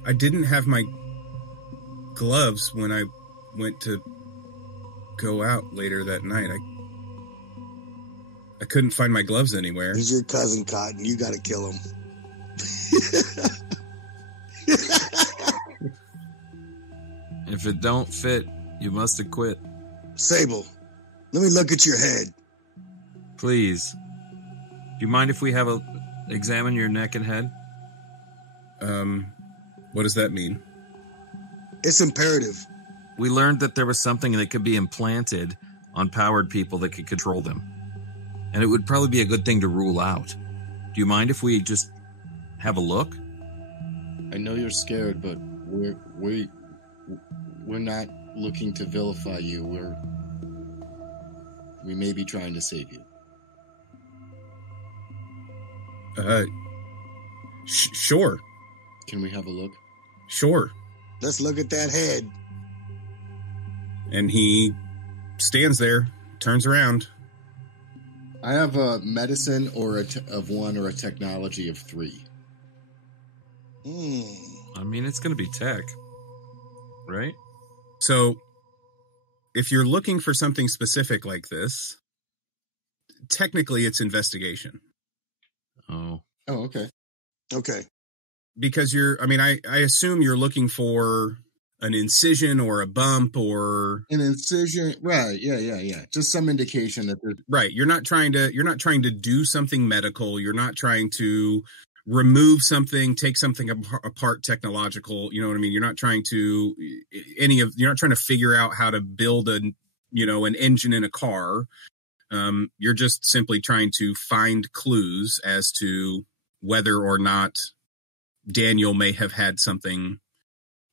I didn't have my gloves when I went to go out later that night. I couldn't find my gloves anywhere. He's your cousin, Cotton. You got to kill him. If it don't fit, you must have quit. Sable, let me look at your head. Please. Do you mind if we examine your neck and head? What does that mean? It's imperative. We learned that there was something that could be implanted on powered people that could control them. And it would probably be a good thing to rule out. Do you mind if we just have a look? I know you're scared, but we're not looking to vilify you. We may be trying to save you. Sure. Can we have a look? Sure. Let's look at that head. And he stands there, turns around. I have a medicine of 1 or a technology of 3. I mean, it's going to be tech, right? So, if you're looking for something specific like this, technically it's investigation. Oh, okay. Okay. Because I assume you're looking for an incision or a bump or an incision, right? Yeah. Just some indication that there's right. You're not trying to do something medical. You're not trying to remove something, take something apart technological. You know what I mean? You're not trying to you're not trying to figure out how to build an engine in a car. You're just simply trying to find clues as to whether or not Daniel may have had something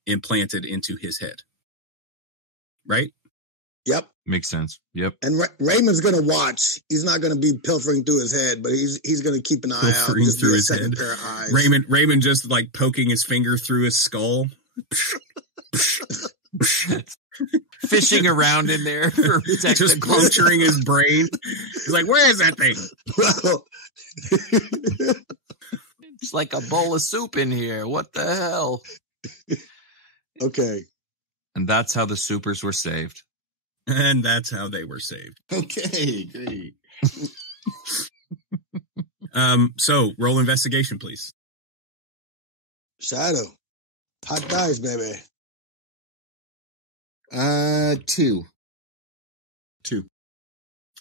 implanted into his head. Right? Yep. Makes sense. Yep. And Raymond's going to watch. He's not going to be pilfering through his head, but he's going to keep an eye out. Pilfering through his head. Pair of eyes. Raymond just like poking his finger through his skull. Fishing around in there for just puncturing his brain. He's like, where is that thing? Well, it's like a bowl of soup in here. What the hell? Okay. And that's how the supers were saved. And that's how they were saved. Okay, great. So roll investigation, please. Shadow. Hot dice, baby. 2.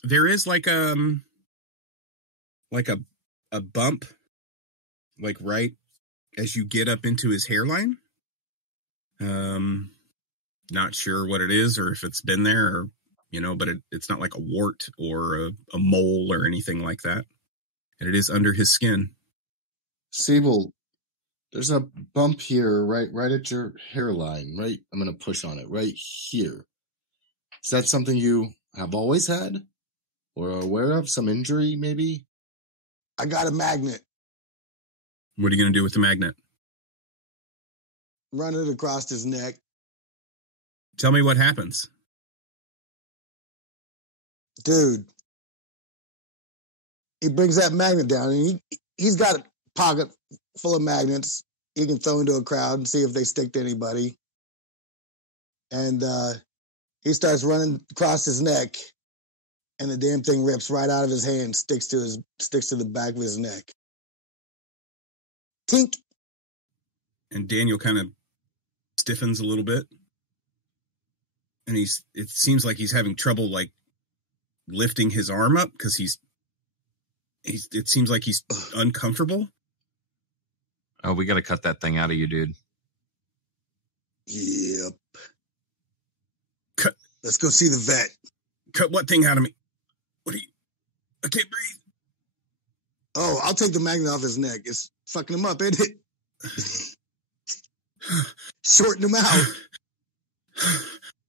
There is like a bump, like right as you get up into his hairline. Not sure what it is or if it's been there or, but it's not like a wart or a mole or anything like that. And it is under his skin. Sable, there's a bump here, right at your hairline, right? I'm going to push on it right here. Is that something you have always had or are aware of? Some injury, maybe? I got a magnet. What are you going to do with the magnet? Run it across his neck. Tell me what happens. Dude. He brings that magnet down and he's got a pocket full of magnets he can throw into a crowd and see if they stick to anybody. And he starts running across his neck and the damn thing rips right out of his hand, sticks to the back of his neck. Tink. And Daniel kind of stiffens a little bit. And it seems like he's having trouble like lifting his arm up because it seems like he's uncomfortable. Oh, we got to cut that thing out of you, dude. Yep. Cut. Let's go see the vet. Cut what thing out of me? I can't breathe. Oh, I'll take the magnet off his neck. It's fucking him up, isn't it? Shorten him out.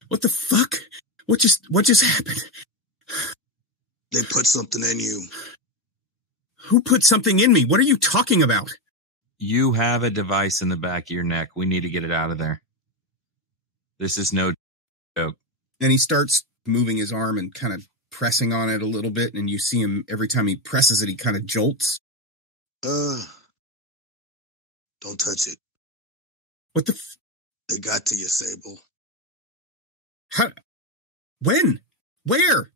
What the fuck? What just happened? They put something in you. Who put something in me? What are you talking about? You have a device in the back of your neck. We need to get it out of there. This is no joke. And he starts moving his arm and kind of pressing on it a little bit, and you see him every time he presses it, he kind of jolts. Don't touch it. What the They got to you, Sable. How? When? Where?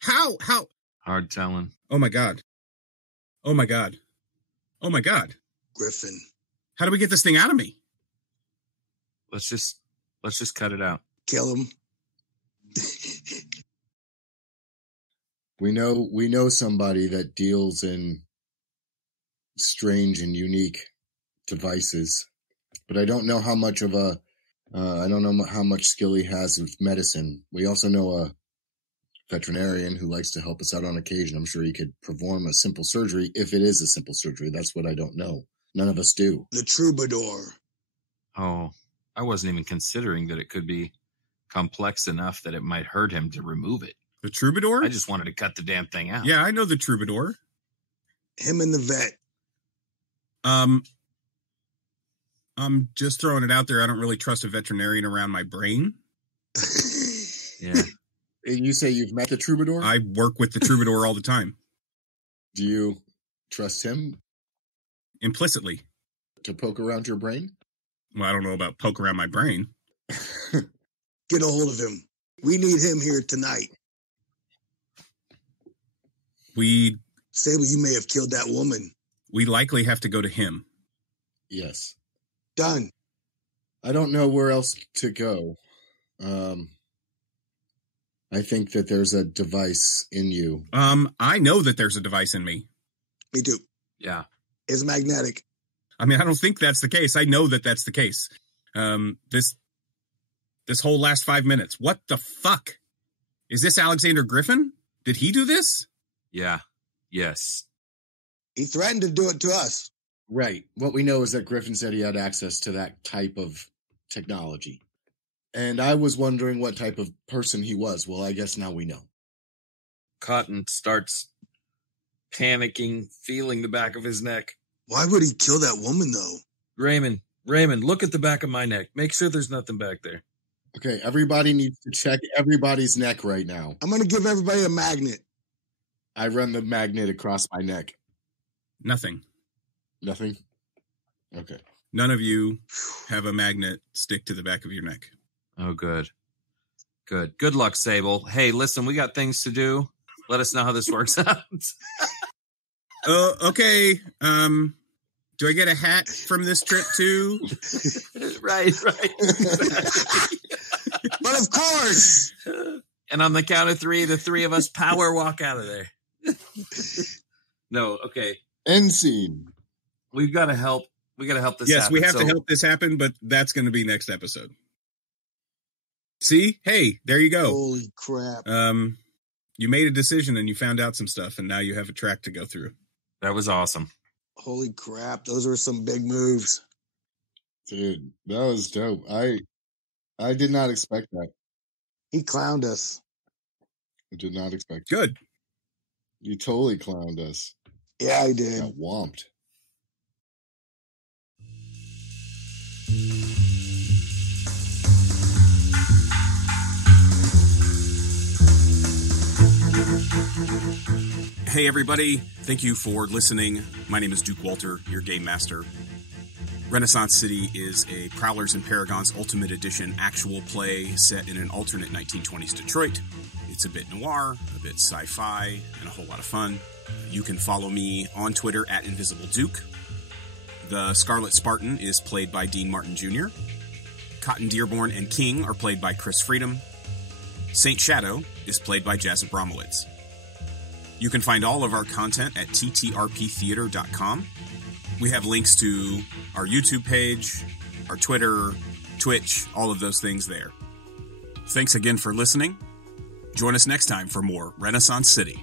How? Hard telling. Oh my God. Oh my God. Oh my God. Griffin. How do we get this thing out of me? Let's just cut it out. Kill him. We know somebody that deals in strange and unique devices, but I don't know how much of I don't know how much skill he has with medicine. We also know a veterinarian who likes to help us out on occasion. I'm sure he could perform a simple surgery if it is a simple surgery. That's what I don't know. None of us do. The troubadour. Oh, I wasn't even considering that it could be complex enough that it might hurt him to remove it. The troubadour? I just wanted to cut the damn thing out. Yeah, I know the troubadour. Him and the vet. I'm just throwing it out there. I don't really trust a veterinarian around my brain. Yeah. You say you've met the troubadour? I work with the troubadour all the time. Do you trust him? Implicitly. To poke around your brain? Well, I don't know about poke around my brain. Get a hold of him. We need him here tonight. Sable, you may have killed that woman. We likely have to go to him. Yes. Done. I don't know where else to go. I think that there's a device in you. I know that there's a device in me. Me too. Yeah. It's magnetic. I mean, I don't think that's the case. I know that that's the case. This whole last 5 minutes. What the fuck? Is this Alexander Griffin? Did he do this? Yeah. Yes. He threatened to do it to us. Right. What we know is that Griffin said he had access to that type of technology. And I was wondering what type of person he was. Well, I guess now we know. Cotton starts panicking, feeling the back of his neck. Why would he kill that woman, though? Raymond, look at the back of my neck. Make sure there's nothing back there. Okay, everybody needs to check everybody's neck right now. I'm going to give everybody a magnet. I run the magnet across my neck. Nothing. Nothing? Okay. None of you have a magnet stick to the back of your neck. Oh, good. Good luck, Sable. Hey, listen, we got things to do. Let us know how this works out. Okay. Do I get a hat from this trip too? Right. But of course. And on the count of three, the three of us power walk out of there. No, okay. End scene. We've got to help. We got to help this happen. Yes, we have to help this happen, but that's going to be next episode. See? Hey, there you go. Holy crap. You made a decision and you found out some stuff, and now you have a track to go through. That was awesome. Holy crap. Those were some big moves. Dude, that was dope. I did not expect that. He clowned us. I did not expect Good. that. You totally clowned us. Yeah, I did. Got whomped. Hey, everybody. Thank you for listening. My name is Duke Walter, your game master. Renaissance City is a Prowlers and Paragons Ultimate Edition actual play set in an alternate 1920s Detroit. It's a bit noir, a bit sci-fi, and a whole lot of fun. You can follow me on Twitter at Invisible Duke. The Scarlet Spartan is played by Dean Martin Jr. Cotton Dearborn and King are played by Chris Freedom. Saint Shadow is played by Jazz Abramowitz. You can find all of our content at TTRPtheater.com. We have links to our YouTube page, our Twitter, Twitch, all of those things there. Thanks again for listening. Join us next time for more Renaissance City.